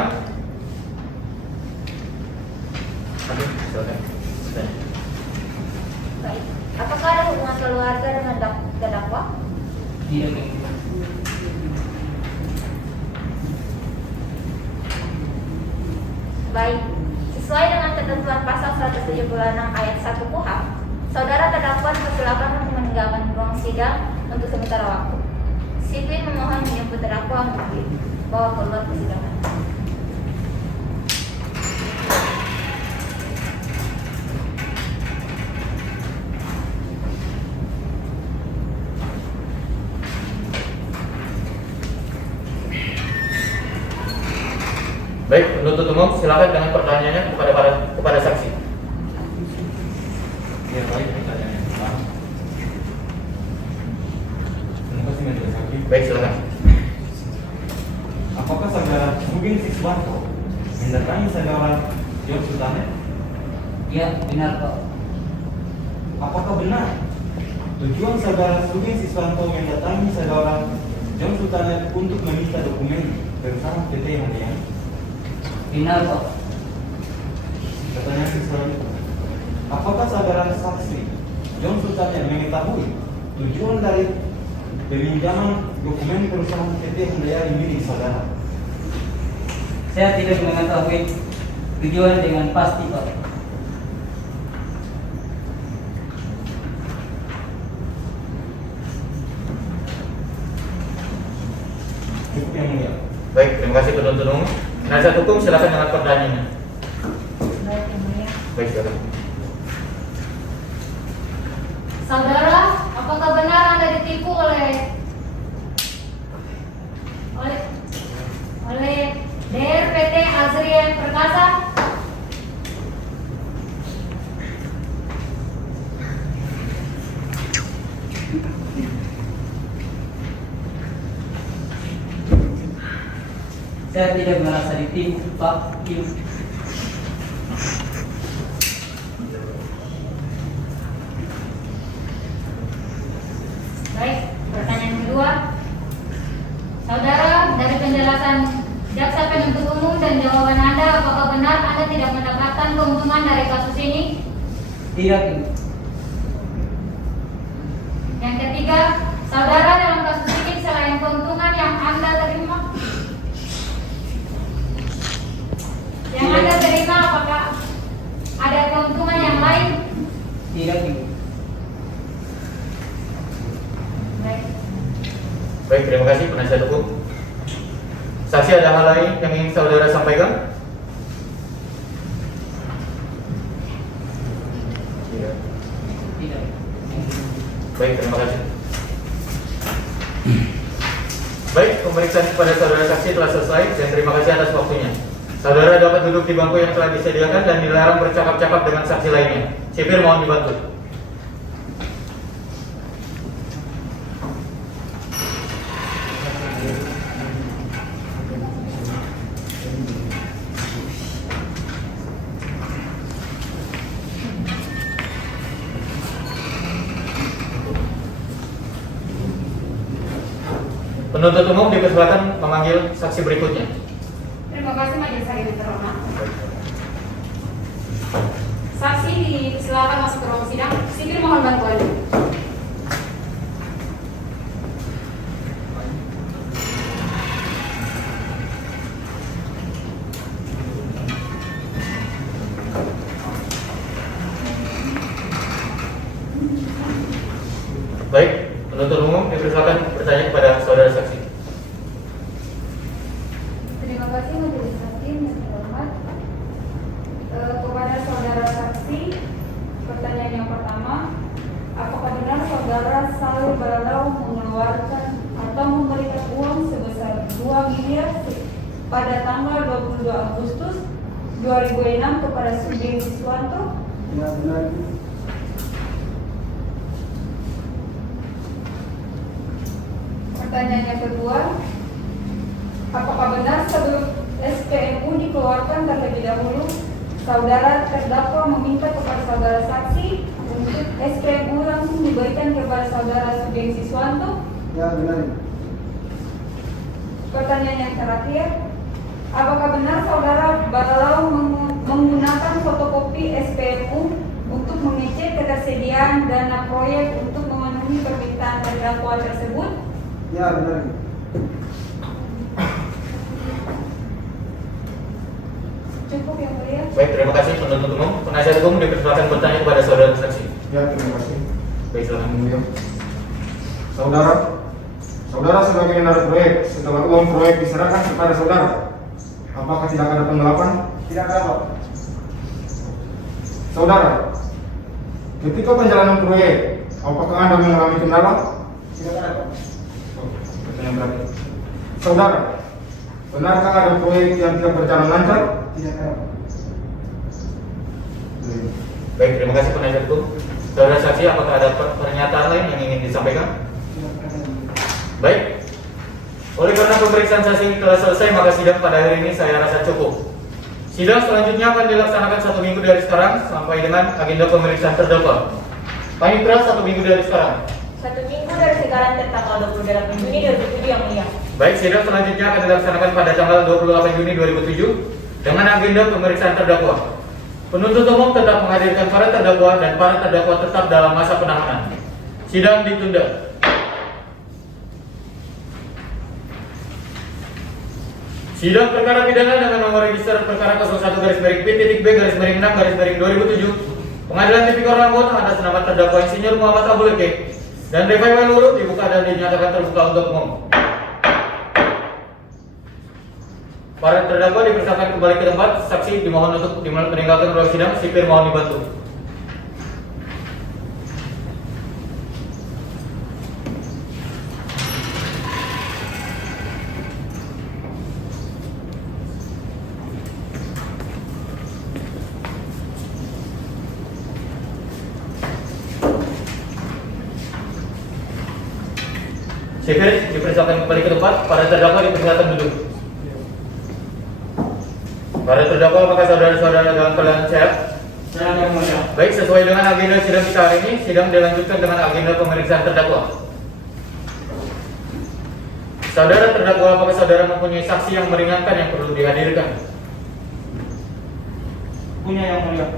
Aduh, silakan. Baik. Apakah ada hubungan keluarga dengan terdakwa? Tidak yang mulia. Baik. Sesuai dengan ketentuan pasal 176 ayat 1 KUHP, saudara terdakwa dipersilakan untuk meninggalkan ruang sidang untuk sementara waktu. Sipir memohon menjemput terdakwa untuk dibawa keluar persidangan. Baik, penuntut umum silakan dengan pertanyaannya kepada saksi. Ya baik, pertanyaannya. Terima kasih Majelis Hakim. Baik, silakan. Apakah saudara Mugin Siswanto mendatangi saudara John Sultaner? Ya, benar Pak. Apakah benar tujuan saudara Mugin Siswanto mendatangi saudara John Sultaner untuk meminta dokumen bersama PT yang mulia? Benar Pak. Pertanyaan selanjutnya. Apakah saudara saksi John Sultaner mengetahui tujuan dari peminjaman dokumen perusahaan PT Handayani milik saudara? Saya tidak mengetahui tujuan dengan pasti Pak. Cukup yang mulia. Baik, terima kasih penuntut umum. Penasihat hukum silakan dengan pertanyaannya. Baik, yang mulia. Baik, silakan. Saudara, apakah benar Anda ditipu oleh DRPT Azrian Perkasa? Saya tidak merasa ditipu Pak. Baik, pertanyaan kedua. Saudara, dari penjelasan jaksa penuntut umum dan jawaban Anda, apakah benar Anda tidak mendapatkan keuntungan dari kasus ini? Tidak Ibu. Yang ketiga, saudara dalam kasus ini selain keuntungan yang Anda terima, apakah ada keuntungan yang lain? Tidak Ibu. Baik. Baik, terima kasih penasihat hukum. Saksi, ada hal lain yang ingin saudara sampaikan? Tidak. Tidak. Baik, terima kasih. Baik, pemeriksaan kepada saudara saksi telah selesai dan terima kasih atas waktunya. Saudara dapat duduk di bangku yang telah disediakan dan dilarang bercakap-cakap dengan saksi lainnya. Sipir mohon dibantu. Penuntut umum dipersilakan memanggil saksi berikutnya. Terima kasih majelis hakim yang terhormat. Saksi disilakan masuk ke ruang sidang. Sipir mohon bantuan. Baik, penuntut umum dipersilakan bertanya kepada saudara saksi. pada tanggal 22 Agustus 2006 kepada Sugeng Siswanto? Ya, benar. Pertanyaan yang kedua, apakah benar sebelum SPMU dikeluarkan terlebih dahulu, saudara terdakwa meminta kepada saudara saksi untuk SPMU langsung diberikan kepada saudara Sugeng Siswanto? Ya, benar. Pertanyaan yang terakhir, apakah benar saudara Balalau menggunakan fotokopi SPMU untuk mengecek ketersediaan dana proyek untuk memenuhi permintaan terdakwa tersebut? Ya, benar. Cukup yang mulia. Baik, terima kasih penuntut umum. Penasihat hukum dipersilakan bertanya kepada saudara saksi. Ya, terima kasih. Baik, silakan. Yang mulia. Saudara sebagai menara proyek, setelah uang proyek diserahkan kepada saudara, apakah tidak ada penggelapan? Tidak ada, Pak. Saudara, ketika penjalanan proyek, apakah Anda mengalami kendala? Tidak ada, Pak. Pertanyaan terakhir. Saudara, benarkah ada proyek yang tidak berjalan lancar? Tidak ada, Pak. Baik, terima kasih penasihat hukum. Saudara saksi, apakah ada pernyataan lain yang ingin disampaikan? Tidak ada. Baik. Oleh karena pemeriksaan saksi telah selesai, maka sidang pada hari ini saya rasa cukup. Sidang selanjutnya akan dilaksanakan 1 minggu dari sekarang sampai dengan agenda pemeriksaan terdakwa. Panitera 1 minggu dari sekarang. 1 minggu dari sekarang tanggal 28 Juni 2007 yang mulia. Baik, sidang selanjutnya akan dilaksanakan pada tanggal 28 Juni 2007 dengan agenda pemeriksaan terdakwa. Penuntut umum tetap menghadirkan para terdakwa dan para terdakwa tetap dalam masa penahanan. Sidang ditunda. Sidang perkara pidana dengan nomor register perkara 01-B-6-2007 Pengadilan Tipikor Lampung atas nama terdakwa Insinyur Muhammad Abdul Leke dan Revai Wailulu dibuka dan dinyatakan terbuka untuk umum. Para terdakwa dipersilakan kembali ke tempat. Saksi dimohon untuk meninggalkan ruang sidang. Sipir mohon dibantu. Sipir dipersilakan kembali ke tempat. Para terdakwa dipersilakan duduk. Para terdakwa, apakah saudara-saudara dalam keadaan sehat? Saya yang mulia. Baik, sesuai dengan agenda sidang kita hari ini, sidang dilanjutkan dengan agenda pemeriksaan terdakwa. Saudara terdakwa, apakah saudara mempunyai saksi yang meringankan yang perlu dihadirkan? Punya yang mulia.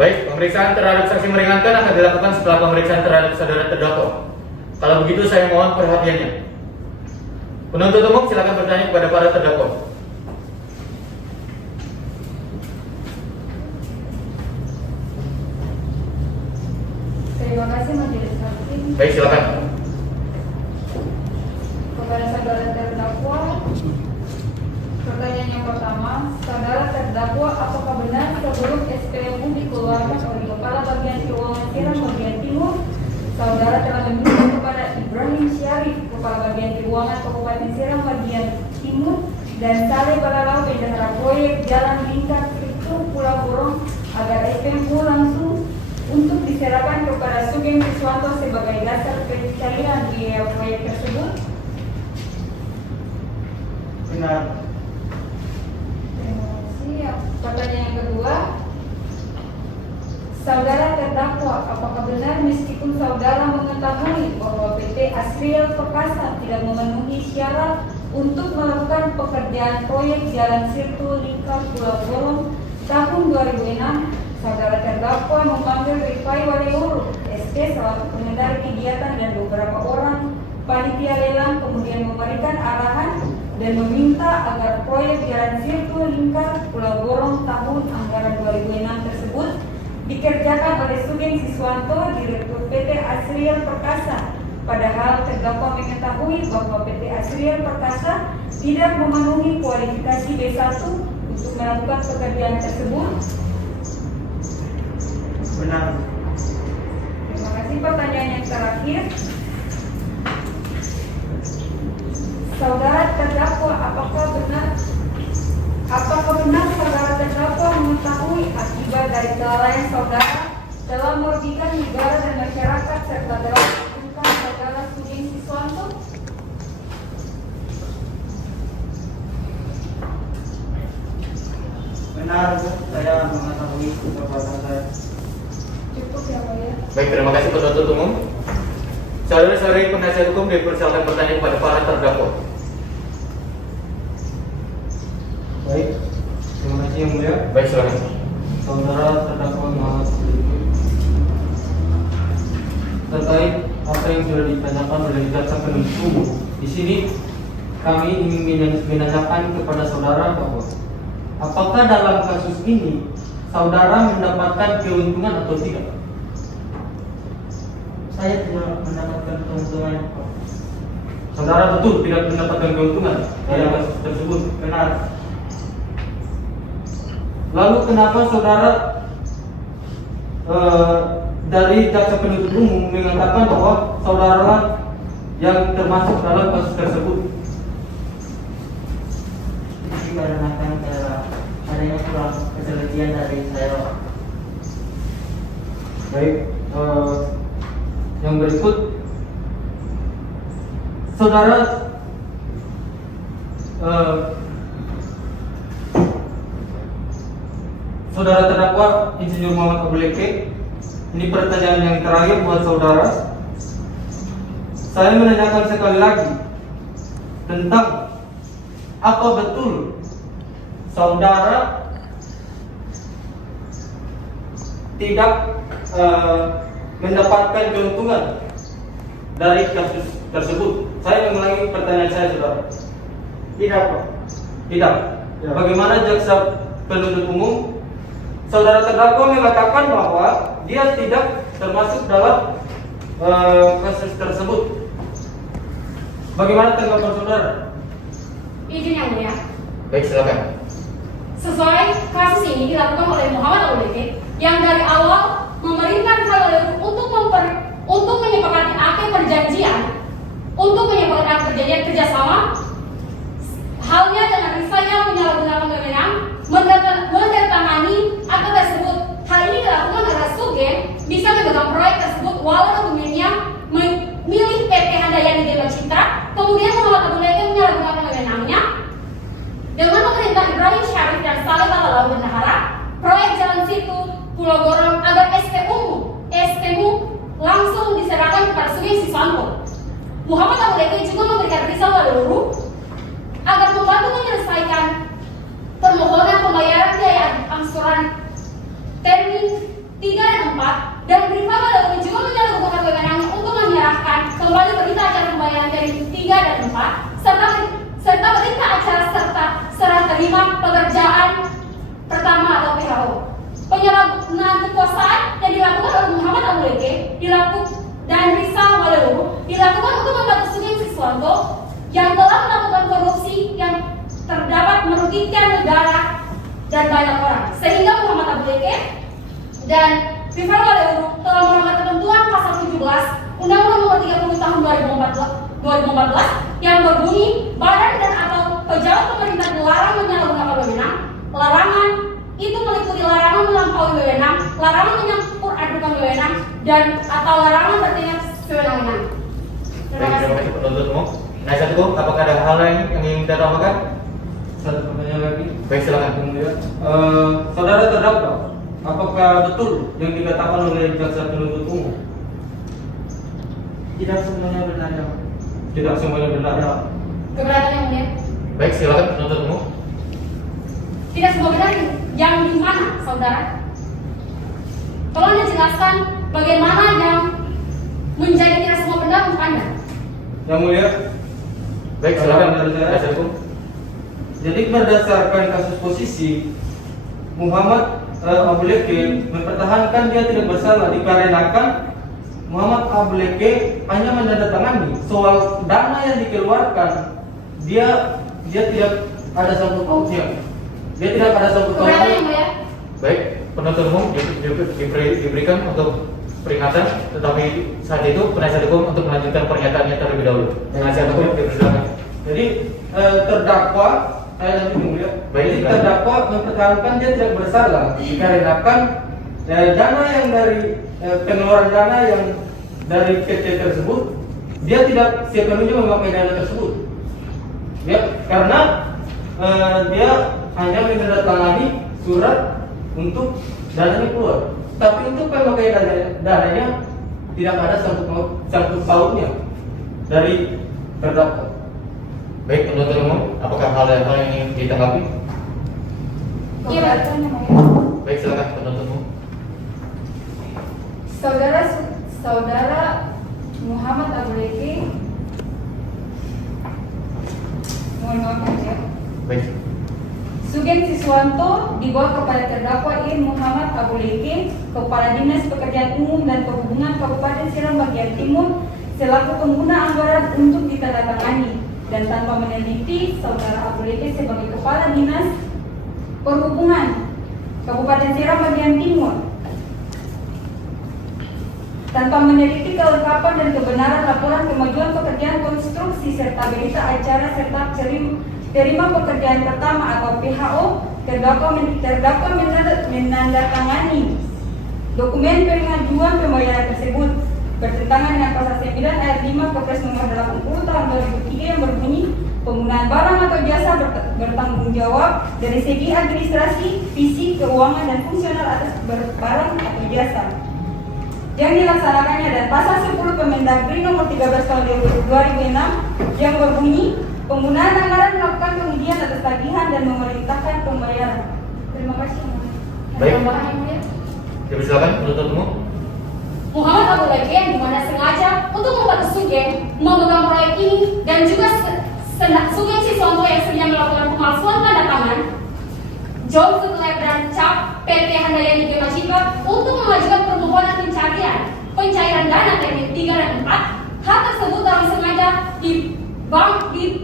Baik, pemeriksaan terhadap saksi meringankan akan dilakukan setelah pemeriksaan terhadap saudara terdakwa. Kalau begitu, saya mohon perhatiannya. Penuntut umum silakan bertanya kepada para terdakwa. Terima kasih majelis hakim. Baik, silakan. Kepada saudara terdakwa, pertanyaan yang pertama, saudara terdakwa, apakah benar sebelum SPMU dikeluarkan oleh Kepala Bagian Keuangan Seram Bagian Timur, saudara telah meminta kepada Ibrahim Syarif, Kepala Bagian Keuangan Kabupaten Seram Bagian Timur, dan Saleh Balalau Bendahara Proyek Jalan Lingkar Kripto Pulau Borong agar SPMU langsung untuk diserahkan kepada Sugeng Siswanto sebagai dasar pencairan biaya proyek tersebut? Benar. Terima kasih. Pertanyaan yang kedua, saudara terdakwa, apakah benar meskipun saudara mengetahui bahwa PT Asriel Perkasa tidak memenuhi syarat untuk melakukan pekerjaan proyek Jalan Sirtu Lingkar Pulau Borong tahun 2006, saudara terdakwa memanggil Rifai Waliulu SK selaku pengendali kegiatan dan beberapa orang panitia lelang, kemudian memberikan arahan dan meminta agar proyek Jalan Sirtu Lingkar Pulau Borong tahun anggaran 2006 tersebut dikerjakan oleh Sugeng Siswanto, Direktur PT Asriel Perkasa. Padahal terdakwa mengetahui bahwa PT Asriel Perkasa tidak memenuhi kualifikasi B1 untuk melakukan pekerjaan tersebut. Benar. Terima kasih. Pertanyaan yang terakhir, saudara terdakwa, apakah benar kelalaian saudara dalam merugikan negara dan masyarakat serta dalam menunjukkan saudara Sugeng Siswanto? Benar, saya mengetahui perbuatan saya. Cukup yang mulia. Baik, terima kasih penuntut umum. Saudara-saudari penasihat hukum dipersilakan bertanya kepada para terdakwa. Baik, terima kasih yang mulia. Baik, silakan. Saudara terdakwa Muhammad Siddiqui, terkait apa yang sudah ditanyakan oleh jaksa penuntut umum, di sini kami ingin menanyakan kepada saudara bahwa apakah dalam kasus ini saudara mendapatkan keuntungan atau tidak? Saya tidak mendapatkan keuntungan. Saudara betul tidak mendapatkan keuntungan dalam kasus tersebut. Benar. Lalu kenapa saudara dari jaksa penuntut umum mengatakan bahwa saudara yang termasuk dalam kasus tersebut? Dikarenakan adanya kurang ketelitian dari saya. Baik, yang berikut, saudara saudara terdakwa Insinyur Muhammad Abuleke, ini pertanyaan yang terakhir buat saudara. Saya menanyakan sekali lagi tentang apa betul saudara tidak mendapatkan keuntungan dari kasus tersebut. Saya mengulangi pertanyaan saya, saudara. Tidak, Pak. Tidak. Ya. Bagaimana jaksa penuntut umum? Saudara terdakwa mengatakan bahwa dia tidak termasuk dalam kasus tersebut. Bagaimana tanggapan saudara? Izin yang mulia. Baik, silakan. Sesuai kasus ini dilakukan oleh Muhammad Abuleke yang dari awal memerintahkan Khalil untuk menyepakati akad perjanjian, kerjasama, halnya dengan Risa menyalahgunakan wewenang menandatangani akad tersebut. Hal ini dilakukan agar Sugeng bisa memegang proyek tersebut walau dokumennya milik PT Handayani Dewa Citra. Kemudian Muhammad Abuleke menyalahgunakan wewenangnya dengan memerintah Ibrahim Syarif dan Saleh Balalaw Bendahara proyek Jalan Situ Pulau Gorong agar STMU langsung diserahkan kepada Sugeng Siswanto. Muhammad Abuleke juga memberikan Rizal Waluru agar membantu menyelesaikan permohonan pembayaran biaya angsuran termin 3 dan 4, dan Rizal Waluru juga menyalahgunakan wewenangnya untuk menyerahkan kembali berita acara pembayaran termin 3 dan 4 serta berita acara serta serah terima pekerjaan pertama atau PHO. Penyalahgunaan kekuasaan yang dilakukan oleh Muhammad Abuleke dan Rizal Waluru dilakukan untuk membantu Sugeng Siswanto yang telah melakukan korupsi yang terdapat merugikan negara dan banyak orang, sehingga Muhammad Abuleke dan Rizal Waluru telah melanggar ketentuan pasal 17 Undang-Undang Nomor 30 Tahun 2014 yang berbunyi badan dan atau pejabat pemerintah dilarang menyalahgunakan wewenang. Larangan itu meliputi larangan melampaui wewenang, larangan menyampur adukan wewenang, dan atau larangan bertindak sewenang-wenang. Terima Baik, terima kasih. kasih penuntut umum. Penasihat hukum, apakah ada hal lain yang ingin kita tambahkan? Satu pertanyaan lagi. Baik, silakan. Yang mulia, saudara terdakwa, apakah betul yang dikatakan oleh jaksa penuntut umum? Tidak semuanya benar, ya, Pak. Tidak semuanya benar. Keberatan yang mulia. Baik, silakan penuntut umum. Tidak semua benar yang di mana, saudara? Tolong dijelaskan bagaimana yang menjadi tidak semua benar untuk Anda. Yang mulia, Baik, silakan penasihat hukum. jadi berdasarkan kasus posisi, Muhammad Abuleke mempertahankan dia tidak bersalah dikarenakan Muhammad Abuleke hanya menandatangani soal dana yang dikeluarkan. Dia tidak ada sangkut pautnya. Dia tidak ada sangkut Keberatan yang pautnya. mulia. Baik, penuntut umum diberikan untuk peringatan, tetapi saat itu penasihat hukum untuk melanjutkan pernyataannya terlebih dahulu. Penasihat hukum dipersilakan. Jadi terdakwa, saya nanti mulia. Baik, Jadi silakan. terdakwa mempertahankan dia tidak bersalah dikarenakan dana yang dari pengeluaran dana yang dari PT tersebut, dia tidak sepenuhnya memakai dana tersebut. Ya, karena dia hanya menandatangani surat untuk dananya keluar. Tapi untuk pemakaian dananya tidak ada sangkut pautnya dari terdakwa. Baik, penuntut umum, apakah hal yang ingin ditanggapi? Iya, Baik, silakan penuntut umum. Saudara Muhammad Abuleke, mohon maaf ya. Baik. Sugen Siswanto dibawa kepada terdakwa Ir Muhammad Abuleke, Kepala Dinas Pekerjaan Umum dan Perhubungan Kabupaten Seram Bagian Timur, selaku pengguna anggaran untuk ditandatangani, dan tanpa meneliti saudara Abuleke sebagai Kepala Dinas Perhubungan Kabupaten Seram Bagian Timur, tanpa meneliti kelengkapan dan kebenaran laporan kemajuan pekerjaan konstruksi serta berita acara serta terima pekerjaan pertama atau PHO, terdakwa menandatangani dokumen pengajuan pembayaran tersebut bertentangan dengan pasal 9 ayat 5 Kepres nomor 80 tahun 2003 yang berbunyi penggunaan barang atau jasa bertanggung jawab dari segi administrasi, fisik, keuangan dan fungsional atas barang atau jasa yang dilaksanakannya, dan pasal 10 Permendagri nomor 13 tahun 2006 yang berbunyi penggunaan anggaran melakukan pengujian atas tagihan dan memerintahkan pembayaran. Terima kasih. Baik. Tambahan yang mulia. Silakan penuntut umum. Muhammad Abuleke yang dimana sengaja untuk membantu Sugen memegang proyek ini, dan juga Sugen Siswanto yang sedang melakukan pemalsuan tanda tangan John Setelep dan Cap PT Handayani Gemajika untuk mengajukan permohonan pencairan dana termin 3 dan 4. Hal tersebut dalam sengaja dibantu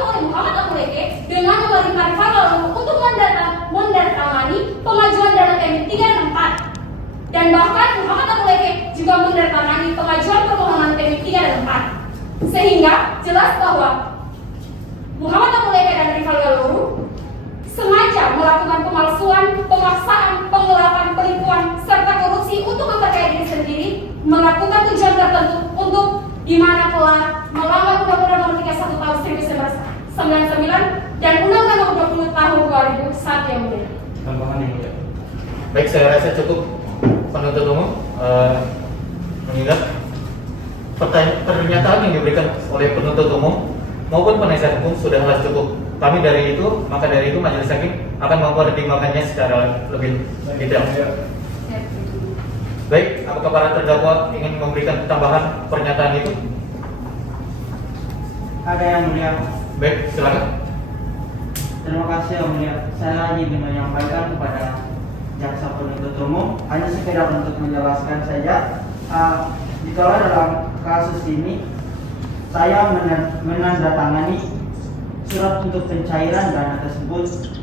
oleh Muhammad Abuleke dengan memerintah Rival untuk menandatangani pengajuan dana termin 3 dan 4. Dan bahkan Muhammad Abuleke juga menandatangani pengajuan permohonan termin 3 dan 4. Sehingga jelas bahwa Muhammad Abuleke dan Rival Galuru sengaja melakukan pemalsuan, pemaksaan, penggelapan, penipuan, serta korupsi untuk memperkaya diri sendiri, melakukan tujuan tertentu untuk di mana telah melanggar Undang-Undang Nomor 31 Tahun 1999 dan Undang-Undang Nomor 20 Tahun 2001 yang mulia. Tambahan yang mulia. Baik, saya rasa cukup penuntut umum, mengingat pernyataan yang diberikan oleh penuntut umum maupun penasihat hukum sudah cukup. Maka dari itu majelis hakim akan mempertimbangkannya secara lebih detail. Baik, apakah para terdakwa ingin memberikan tambahan pernyataan itu? Ada yang mulia. Baik, silakan. Terima kasih yang mulia. Saya ingin menyampaikan kepada jaksa penuntut umum hanya sekedar untuk menjelaskan saja. Jika dalam kasus ini saya menandatangani surat untuk pencairan dana tersebut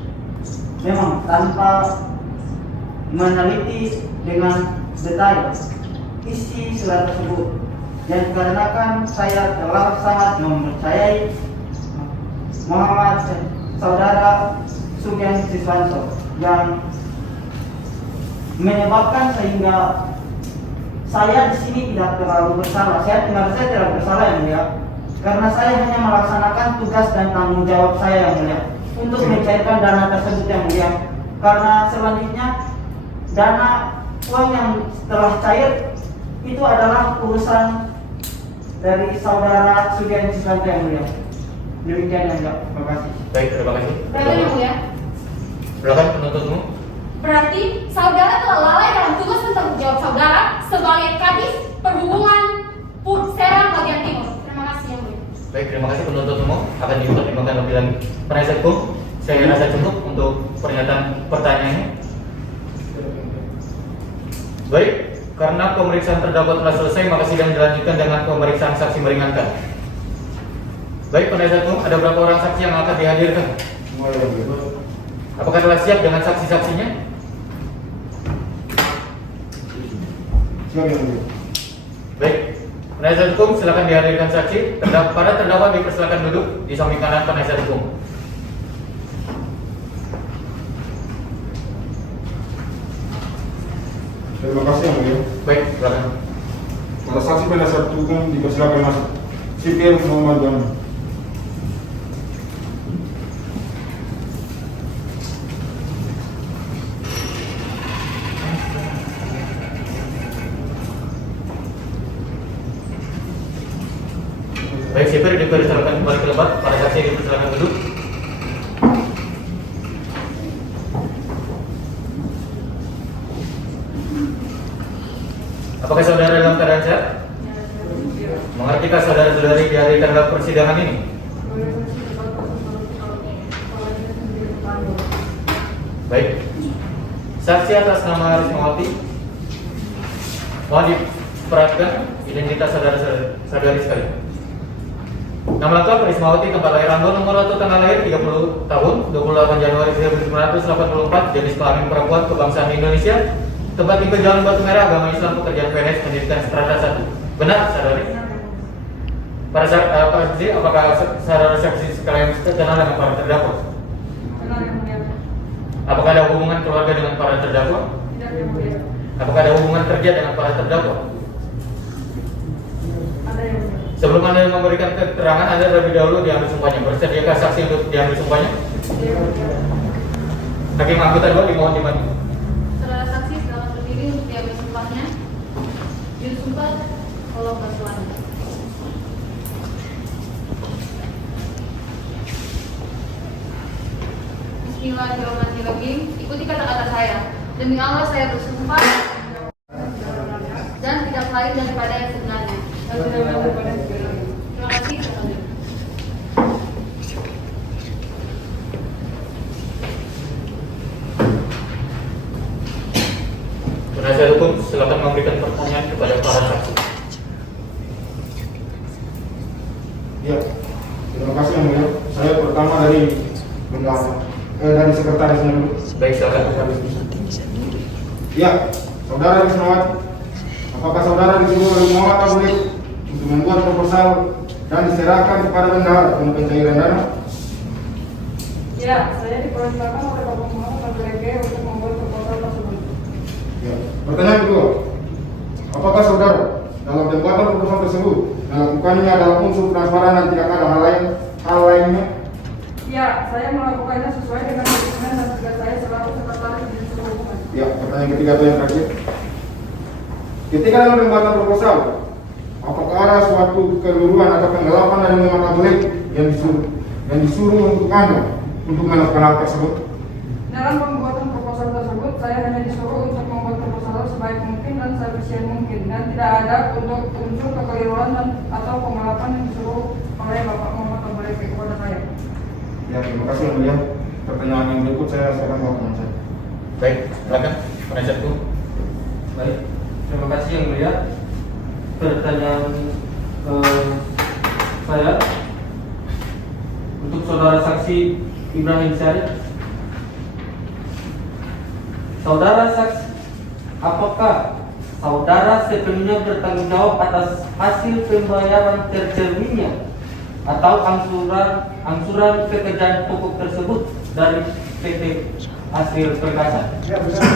memang tanpa meneliti dengan detail isi surat tersebut, dan dikarenakan saya telah sangat mempercayai saudara Sugen Siswanto yang menyebabkan sehingga saya di sini tidak terlalu bersalah. Saya tidak bersalah yang mulia, karena saya hanya melaksanakan tugas dan tanggung jawab saya yang mulia untuk mencairkan dana tersebut yang mulia. Karena selanjutnya dana uang yang telah cair itu adalah urusan dari saudara Sugen Siswanto yang mulia. Demikian yang mulia. Terima kasih. Baik, terima kasih. Berapa yang mulia? Silakan penuntut umum. Berarti saudara telah lalai dalam tugas dan tanggung jawab saudara sebagai Kadis Perhubungan Seram Bagian Timur. Terima kasih yang mulia. Baik, terima kasih penuntut umum, akan dipertimbangkan lebih lanjut. Penasihat hukum, saya rasa cukup untuk pernyataan pertanyaannya. Baik, karena pemeriksaan terdakwa telah selesai, maka sidang dilanjutkan dengan pemeriksaan saksi meringankan. Baik, penasihat hukum, ada berapa orang saksi yang akan dihadirkan? Apakah telah siap dengan saksi-saksinya? Baik, penasihat hukum silakan dihadirkan saksi. Para terdakwa dipersilakan duduk di samping kanan penasihat hukum. Terima kasih yang mulia. Baik, silakan. Para saksi penasihat hukum dipersilakan masuk. Sipir Muhammad Bani. Baik, sipir dipersilakan kembali ke tempat. Para saksi dipersilakan duduk. Apakah saudara dalam keadaan sehat? Mengertikah saudara-saudari dihadirkan dalam persidangan ini? Baik. Saksi atas nama Rismawati, mohon diperhatikan identitas saudara-saudari sekalian. Nama lengkap Rismawati, tempat lahir Ambon, nomor atau tanggal lahir 30 tahun, 28 Januari 1984, jenis kelamin perempuan, kebangsaan Indonesia, tempat tinggal Jalan Batu Merah, agama Islam, pekerjaan PNS, pendidikan strata 1. Benar, saudari? Para saksi, apakah saudara saksi sekalian kenal dengan para terdakwa? Kenal yang mulia. Apakah ada hubungan keluarga dengan para terdakwa? Tidak yang mulia. Apakah ada hubungan kerja dengan para terdakwa? Ada yang mulia. Sebelum Anda memberikan keterangan, Anda terlebih dahulu diambil sumpahnya. Bersediakah saksi untuk diambil sumpahnya? Hakim anggota 2 dimohon dimana? Saudara saksi silakan berdiri untuk diambil sumpahnya. Juru sumpah, tolong bersuara. Bismillahirrahmanirrahim. Ikuti kata-kata saya. Demi Allah saya bersumpah dan tidak lain daripada yang sebenarnya. Terima kasih. Penasihat hukum silakan memberikan pertanyaan kepada para saksi. Ya, terima kasih yang mulia. Saya pertama dari dari sekretarisnya dulu. Baik, silakan. Ya, saudara Rismawati, apakah saudara disuruh oleh Muhammad Abdul untuk membuat proposal dan diserahkan kepada bendahara untuk pencairan dana? Ya, saya diperintahkan oleh Bapak Muhammad Abdul untuk membuat proposal tersebut. Ya. Pertanyaan kedua, apakah saudara dalam pembuatan proposal tersebut melakukannya dalam unsur transparan dan tidak ada hal lainnya? Ya, saya melakukannya sesuai dengan dokumen dan tugas saya selaku sekretaris di seluruh hukuman. Ya, pertanyaan ketiga atau yang terakhir. Ketika dalam pembuatan proposal, apakah ada suatu keliruan atau penggelapan dari Muhammad Abdul yang disuruh untuk Anda untuk melakukan hal tersebut? Dalam pembuatan proposal tersebut, saya hanya disuruh untuk membuat proposal sebaik mungkin dan seefisien mungkin, dan tidak ada untuk unsur kekeliruan dan atau pengelapan yang disuruh oleh Bapak Muhammad Abdul kepada saya. Ya, terima kasih yang mulia. Pertanyaan yang berikut saya akan bawa ke saya. Baik, silakan penasihat hukum. Baik, terima kasih yang mulia. Pertanyaan saya untuk saudara saksi Ibrahim Syarif. Saudara saksi, apakah saudara sepenuhnya bertanggung jawab atas hasil pembayaran tercerminnya atau angsuran pekerjaan pokok tersebut dari PT Hasil Perkasa? Ya benar,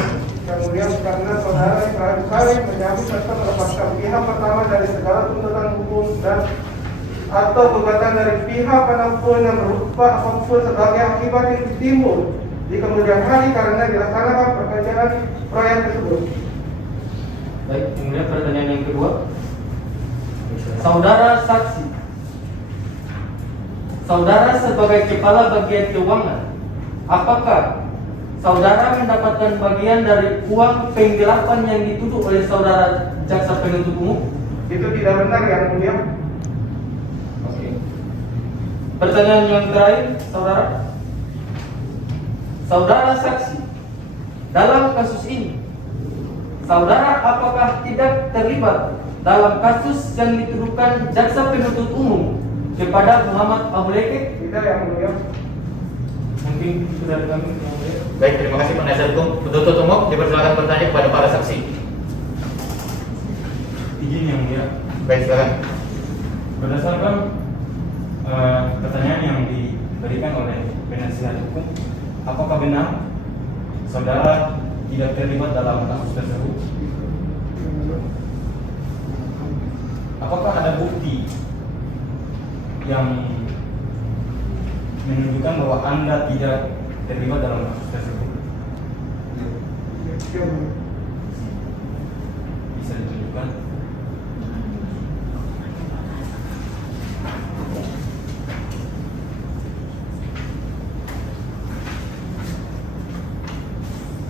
yang mulia, karena saudara Ibrahim Syarif menyambut serta melepaskan pihak pertama dari segala tuntutan hukum dan atau gugatan dari pihak manapun yang berupa apapun sebagai akibat yang timbul di kemudian hari karena dilaksanakan pekerjaan proyek tersebut. Baik, kemudian pertanyaan yang kedua. Saudara saksi, saudara sebagai kepala bagian keuangan, apakah saudara mendapatkan bagian dari uang penggelapan yang dituduh oleh saudara jaksa penuntut umum? Itu tidak benar yang mulia. Oke. Pertanyaan yang terakhir, saudara. Saudara saksi, dalam kasus ini, saudara apakah tidak terlibat dalam kasus yang dituduhkan jaksa penuntut umum kepada Muhammad Abdul? Tidak yang mulia. Mungkin sudah kami. Baik, terima kasih penasihat hukum. Penuntut umum dipersilakan bertanya kepada para saksi. Izin yang mulia. Baik, silakan. Berdasarkan pertanyaan yang diberikan oleh penasihat hukum, apakah benar saudara tidak terlibat terlibat dalam kasus tersebut? Apakah ada bukti yang menunjukkan bahwa Anda tidak terlibat dalam kasus tersebut? Bisa ditunjukkan?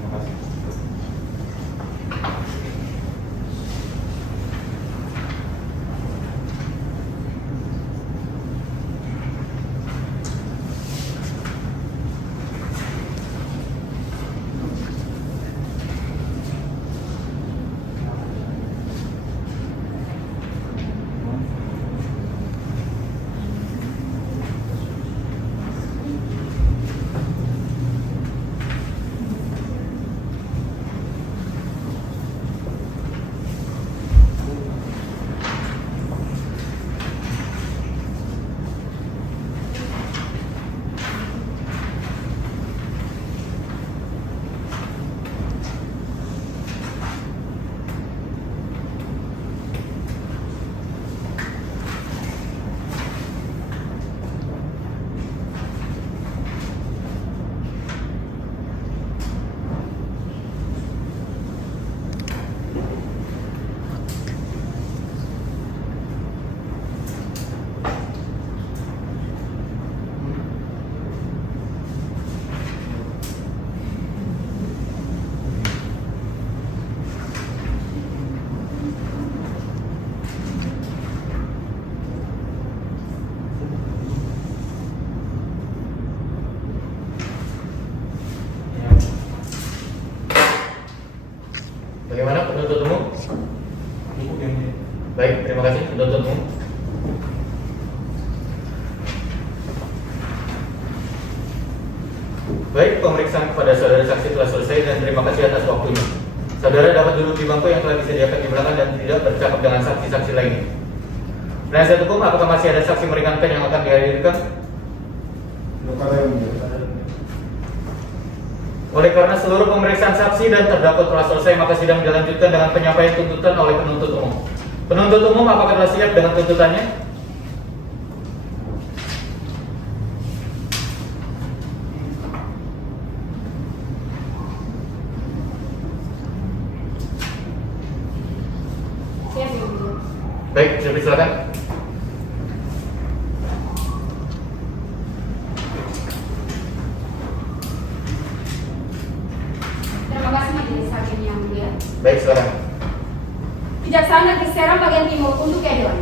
Terima kasih. Bagaimana penuntut umum? Cukup yang ini. Baik, terima kasih penuntut umum. Baik, pemeriksaan kepada saudara saksi telah selesai dan terima kasih atas waktunya. Saudara dapat duduk di bangku yang telah disediakan di belakang dan tidak bercakap dengan saksi-saksi lainnya. Penasihat hukum, apakah masih ada saksi meringankan yang akan dihadirkan? Perkara yang mulia. Oleh karena seluruh pemeriksaan saksi dan terdakwa telah selesai, maka sidang dilanjutkan dengan penyampaian tuntutan oleh penuntut umum. Penuntut umum, apakah telah siap dengan tuntutannya? Siap, Yang Mulia. Baik, silakan. Terima kasih Majelis Hakim yang mulia. Baik, silakan. Kejaksaan Negeri Serang bagian Timur untuk keadilan.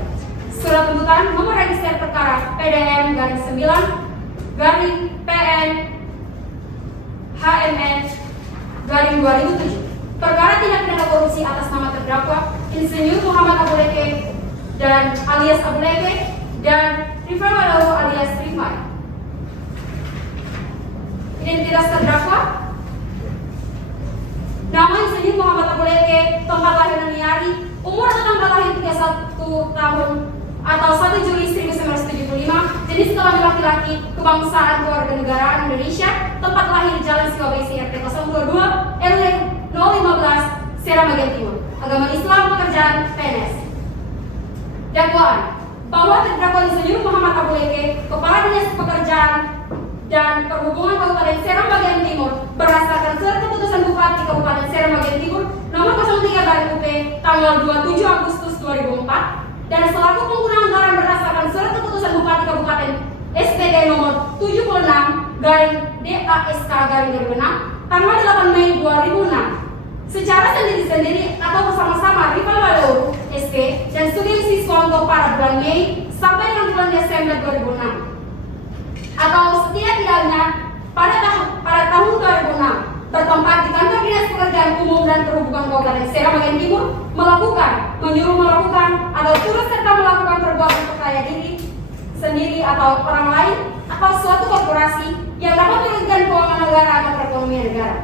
Surat tuntutan nomor register perkara PDM garing 9 garing PN HMN garing 2007. Perkara tindak pidana korupsi atas nama terdakwa Insinyur Muhammad Abu Leke dan alias Abu Leke dan Rifan Walawo alias Rifan. Identitas terdakwa: nama Insinyur Muhammad Abu Leke, tempat lahir dan Niari, umur atau tanggal lahir 31 tahun atau 1 Juli 1975, jenis kelamin laki-laki, kebangsaan kewarganegaraan Indonesia, tempat lahir Jalan Siwabesi RT 022 RW 015 Serang bagian Timur, agama Islam, pekerjaan PNS. Dakwaan bahwa terdakwa Insinyur Muhammad Abu Leke, Kepala Dinas Pekerjaan dan Perhubungan Kabupaten Serang bagian Timur, berdasarkan surat keputusan Bupati Kabupaten Serang bagian Timur nomor 03/UP tanggal 27 Agustus 2004, dan selaku pengguna anggaran berdasarkan surat keputusan Bupati Kabupaten SPG nomor 76/DASK/2006 tanggal 8 Mei 2006, secara sendiri-sendiri atau bersama-sama Rifan Walawo SK dan Sugeng Siswanto pada bulan Mei sampai dengan bulan Desember 2006, atau setidak-tidaknya pada tahun 2006 bertempat di kantor Dinas Pekerjaan Umum dan Perhubungan Kabupaten Serang bagian Timur menyuruh melakukan atau turut serta melakukan perbuatan perkaya diri sendiri atau orang lain atau suatu korporasi yang dapat merugikan keuangan negara atau perekonomian negara.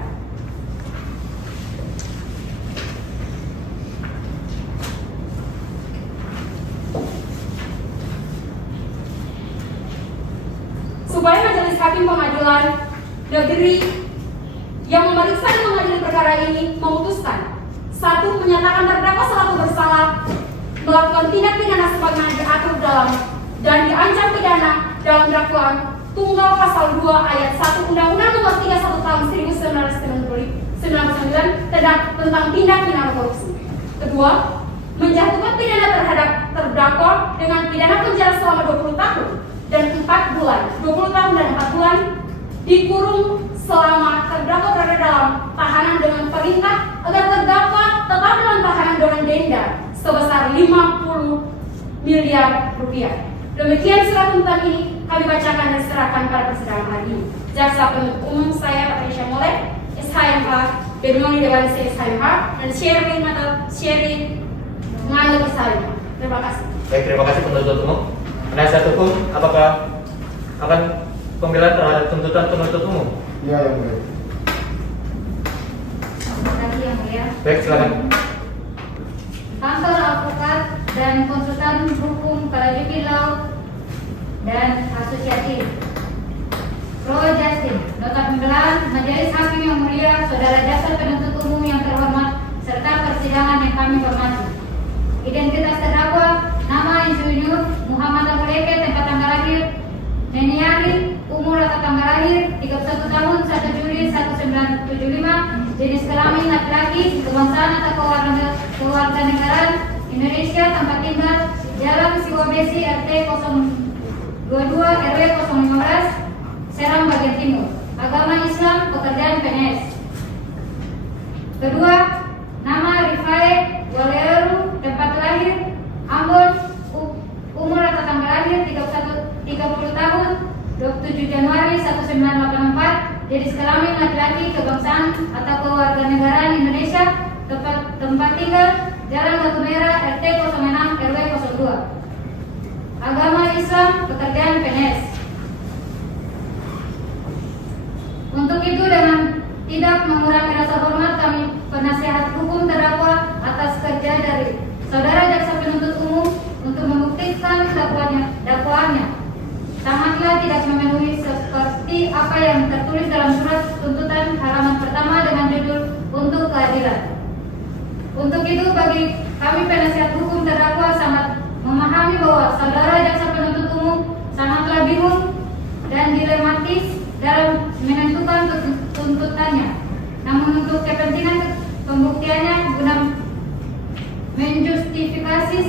Supaya Majelis Hakim Pengadilan Negeri yang memeriksa dan mengadili perkara perkara ini memutuskan: 1. Menyatakan terdakwa selaku bersalah melakukan tindak pidana sebagaimana diatur dalam dan diancam pidana dalam dakwaan tunggal pasal 2 ayat 1 Undang-Undang Nomor 31 Tahun 1999 tentang tindak pidana korupsi. 2. Menjatuhkan pidana terhadap terdakwa dengan pidana penjara selama 20 tahun dan 4 bulan, 20 tahun dan 4 bulan dikurung selama terdakwa berada dalam tahanan dengan perintah agar terdakwa tetap dalam tahanan dengan denda sebesar 50 miliar rupiah. Demikian surat tuntutan ini kami bacakan dan serahkan pada persidangan hari ini. Jaksa penuntut umum saya Patricia Molek, SHMH, Benoni Dewan SHMH, dan Sherry Ngalo Bersalin. Terima kasih. Baik, terima kasih penuntut umum. Penasihat hukum, apakah akan pembelaan terhadap tuntutan penuntut umum? Iya, yang mulia. Terima kasih yang mulia. Baik, silakan. Kantor advokat dan konsultan hukum Paralegal Law dan asosiatif. Pro Justin, nota pembelaan Majelis Hakim yang mulia, saudara jaksa penuntut umum yang terhormat, serta persidangan yang kami hormati. Identitas terdakwa: nama Insinyur Muhammad Abuleke, tempat tanggal lahir Neniari, umur atau tanggal lahir 31 tahun 1 Juli 1975, jenis kelamin laki-laki, kebangsaan atau kewarganegaraan Indonesia, tempat tinggal Jalan Siwabesi RT 022 RW 015 Serang bagian timur, agama Islam, pekerjaan PNS. Kedua, nama Rifae Waleru, tempat lahir Ambon, umur atau tanggal lahir 30 tahun 27 Januari 1984, jenis kelamin laki-laki, kebangsaan atau kewarganegaraan Indonesia, tempat tinggal Jalan Batu Merah RT 06 RW 02, agama Islam, pekerjaan PNS. Untuk itu, dengan tidak mengurangi rasa hormat kami penasihat hukum terdakwa atas kerja dari saudara jaksa penuntut umum untuk membuktikan dakwaannya sangatlah tidak memenuhi seperti apa yang tertulis dalam surat tuntutan halaman pertama dengan judul untuk keadilan. Untuk itu, bagi kami penasihat hukum terdakwa sangat memahami bahwa saudara jaksa penuntut umum sangatlah bingung dan dilematis dalam menentukan tuntutannya. Namun untuk kepentingan pembuktiannya guna menjustifikasi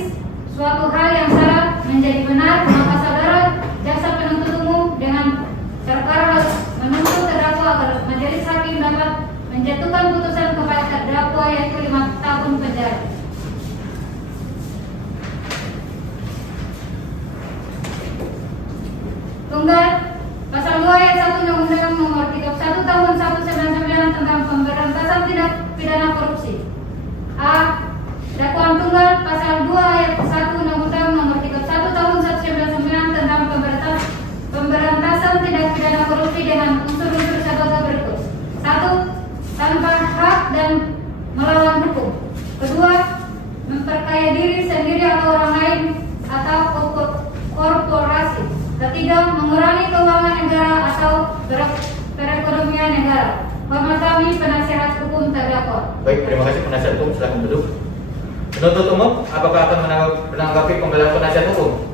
suatu hal yang salah menjadi benar, maka saudara jaksa penuntut umum dengan perkara menuntut terdakwa agar majelis hakim dapat menjatuhkan putusan kepada terdakwa yaitu 5 tahun penjara. Tunggal Pasal 2 ayat 1 Undang-Undang Nomor 31 Tahun 1999 tentang pemberantasan tindak pidana korupsi. A. Dakwaan tunggal Pasal 2 ayat 1 Undang-Undang Nomor 31 Tahun 1999 tentang pemberantasan tindak pidana korupsi dengan unsur-unsur sebagai berikut. 1. Tanpa hak dan melawan hukum. Kedua, memperkaya diri sendiri atau orang lain atau korporasi. Ketiga, mengurangi keuangan negara atau perekonomian negara. Hormat kami penasihat hukum terdakwa. Baik, terima kasih penasihat hukum, silakan duduk. Penuntut umum, apakah akan menanggapi pembelaan penasihat hukum?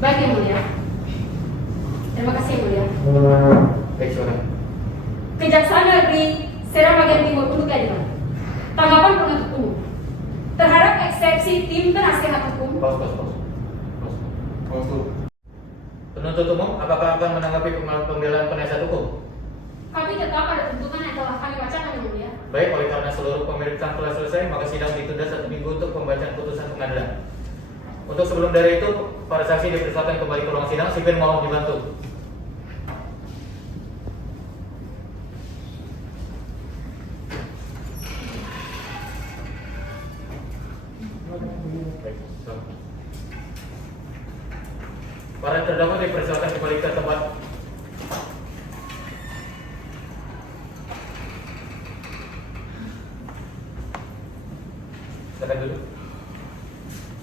Baik yang mulia. Terima kasih yang mulia. Baik, silakan. Kejaksaan Negeri Serang Bagian Timur untuk keadilan. Tanggapan penuntut umum terhadap eksepsi tim penasihat hukum. Pause. Penuntut umum, apakah akan menanggapi pembelaan penasihat hukum? Kami tetap pada tuntutan yang telah kami bacakan yang mulia. Baik, oleh karena seluruh pemeriksaan telah selesai, maka sidang ditunda 1 minggu untuk pembacaan putusan pengadilan. Untuk sebelum dari itu, para saksi dipersilakan kembali ke ruang sidang. Sipir mohon dibantu. Para terdakwa dipersilakan kembali ke tempat. Silakan duduk.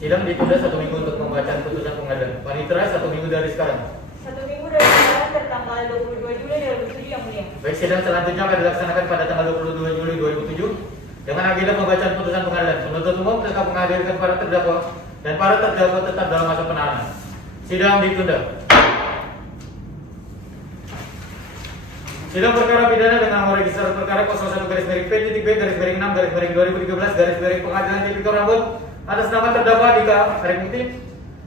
Sidang ditunda 1 minggu untuk pembacaan putusan pengadilan. Panitera 1 minggu dari sekarang. 1 minggu dari sekarang tertanggal 22 Juli 2007 yang mulia. Baik, sidang selanjutnya akan dilaksanakan pada tanggal 22 Juli 2007 dengan agenda pembacaan putusan pengadilan. Penuntut umum tetap menghadirkan para terdakwa dan para terdakwa tetap dalam masa penahanan. Sidang ditunda. Sidang perkara pidana dengan nomor register perkara 01-P.B/6/2013 Pengadilan Tipikor Ambon atas nama terdakwa Dika Arif Mukti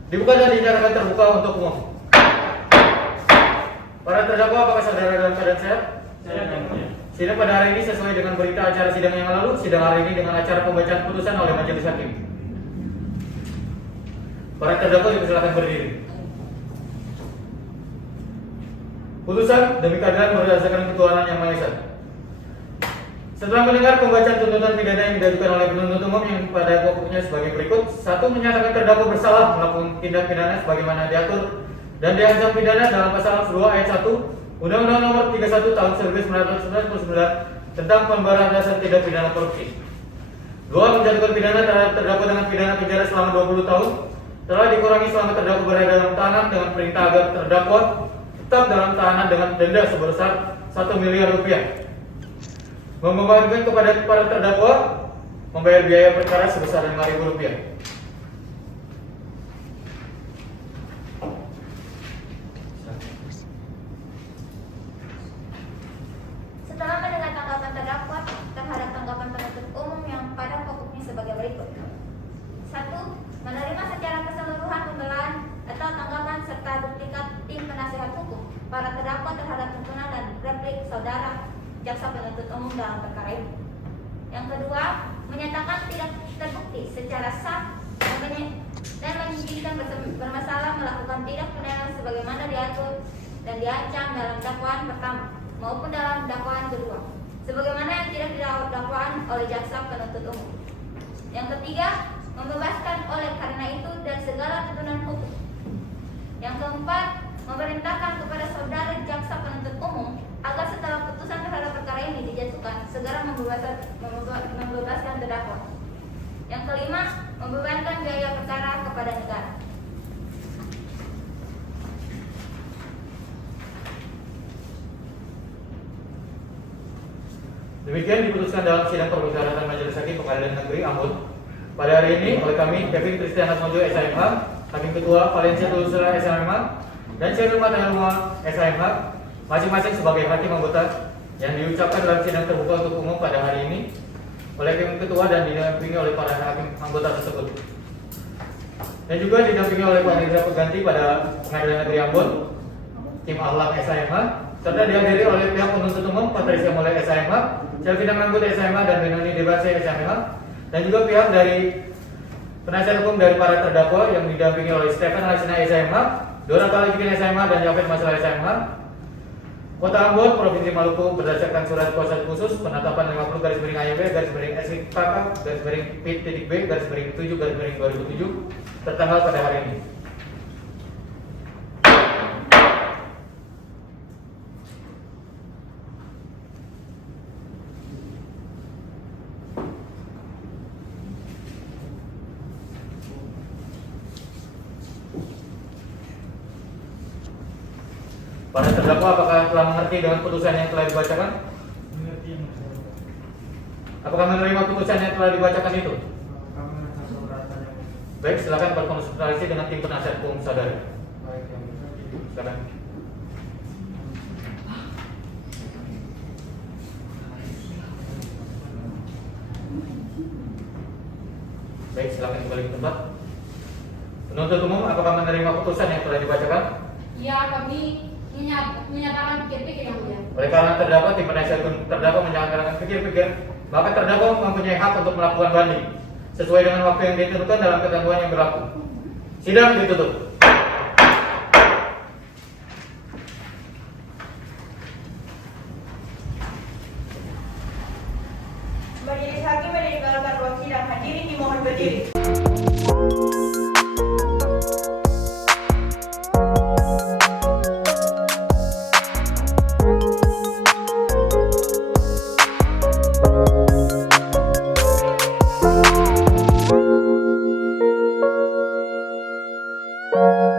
dibuka dan dinyatakan terbuka untuk umum. Para terdakwa, apakah saudara dalam keadaan sehat? Sidang pada hari ini sesuai dengan berita acara sidang yang lalu. Sidang hari ini dengan acara pembacaan putusan oleh majelis hakim. Para terdakwa dipersilakan berdiri. Putusan demi keadilan berdasarkan ketuhanan yang Maha Esa. Setelah mendengar pembacaan tuntutan pidana yang diajukan oleh penuntut umum yang pada pokoknya sebagai berikut: 1. Menyatakan terdakwa bersalah melakukan tindak pidana sebagaimana diatur dan diancam pidana dalam pasal 2 ayat 1 Undang-Undang Nomor 31 Tahun 1999 tentang pemberantasan tindak pidana korupsi. 2. Menjatuhkan pidana terhadap terdakwa dengan pidana penjara selama 20 tahun telah dikurangi selama terdakwa berada dalam tahanan dengan perintah agar terdakwa tetap dalam tahanan dengan denda sebesar 1 miliar rupiah. Membebankan kepada para terdakwa membayar biaya perkara sebesar 5.000 rupiah. Setelah mendengar tanggapan terdakwa terhadap tanggapan penuntut umum yang pada pokoknya sebagai berikut: 1. Menerima secara keseluruhan pembelaan atau tanggapan serta duplikat tim penasehat hukum para terdakwa terhadap tuntutan dan replik saudara jaksa penuntut umum dalam perkara ini. Yang kedua, menyatakan tidak terbukti secara sah dan menjadikan bermasalah melakukan tindak pidana sebagaimana diatur dan diancam dalam dakwaan pertama maupun dalam dakwaan kedua, sebagaimana yang tidak didakwaan oleh jaksa penuntut umum. Yang ketiga, membebaskan oleh karena itu dan segala tuntutan hukum. Yang keempat, memerintahkan kepada saudara jaksa penuntut umum agar setelah putusan terhadap perkara ini dijatuhkan segera membebaskan terdakwa. Yang kelima, membebankan biaya perkara kepada negara. Demikian diputuskan dalam sidang permusyawaratan Majelis Hakim Pengadilan Negeri Ambon pada hari ini oleh kami Kevin Kristiana Mojo SHMH, Hakim Ketua Valencia Tulusura SHMH, dan Syarul Matayaruma SHMH, masing-masing sebagai hakim anggota yang diucapkan dalam sidang terbuka untuk umum pada hari ini oleh Hakim Ketua dan didampingi oleh para hakim anggota tersebut. Dan juga didampingi oleh panitia pengganti pada Pengadilan Negeri Ambon, tim Ahlam SHMH, serta dihadiri oleh pihak penuntut umum Patricia Mulai SHMH, Selvina Manggut SHMH, dan Benoni Debase SHMH, dan juga pihak dari penasihat hukum dari para terdakwa yang didampingi oleh Stephen Alisina SHMH, Dora Talibikin SHMH, dan Yafet Masalah SHMH. Kota Ambon, Provinsi Maluku berdasarkan surat kuasa khusus penetapan 50/AYB/SKK/P.B/7/2007 tertanggal pada hari ini. Para terdakwa, apakah telah mengerti dengan putusan yang telah dibacakan? Mengerti. Apakah menerima putusan yang telah dibacakan itu? Baik, silakan berkonsultasi dengan tim penasihat hukum saudara. Silakan. Baik, silakan kembali ke tempat. Penuntut umum, apakah menerima putusan yang telah dibacakan? Ya, kami menyatakan pikir-pikir yang mulia. Oleh karena terdakwa, tim penasihat hukum terdakwa menyatakan pikir-pikir, maka terdakwa mempunyai hak untuk melakukan banding sesuai dengan waktu yang ditentukan dalam ketentuan yang berlaku. Sidang ditutup. Majelis hakim meninggalkan ruang sidang. Hadirin dimohon berdiri. Mulia.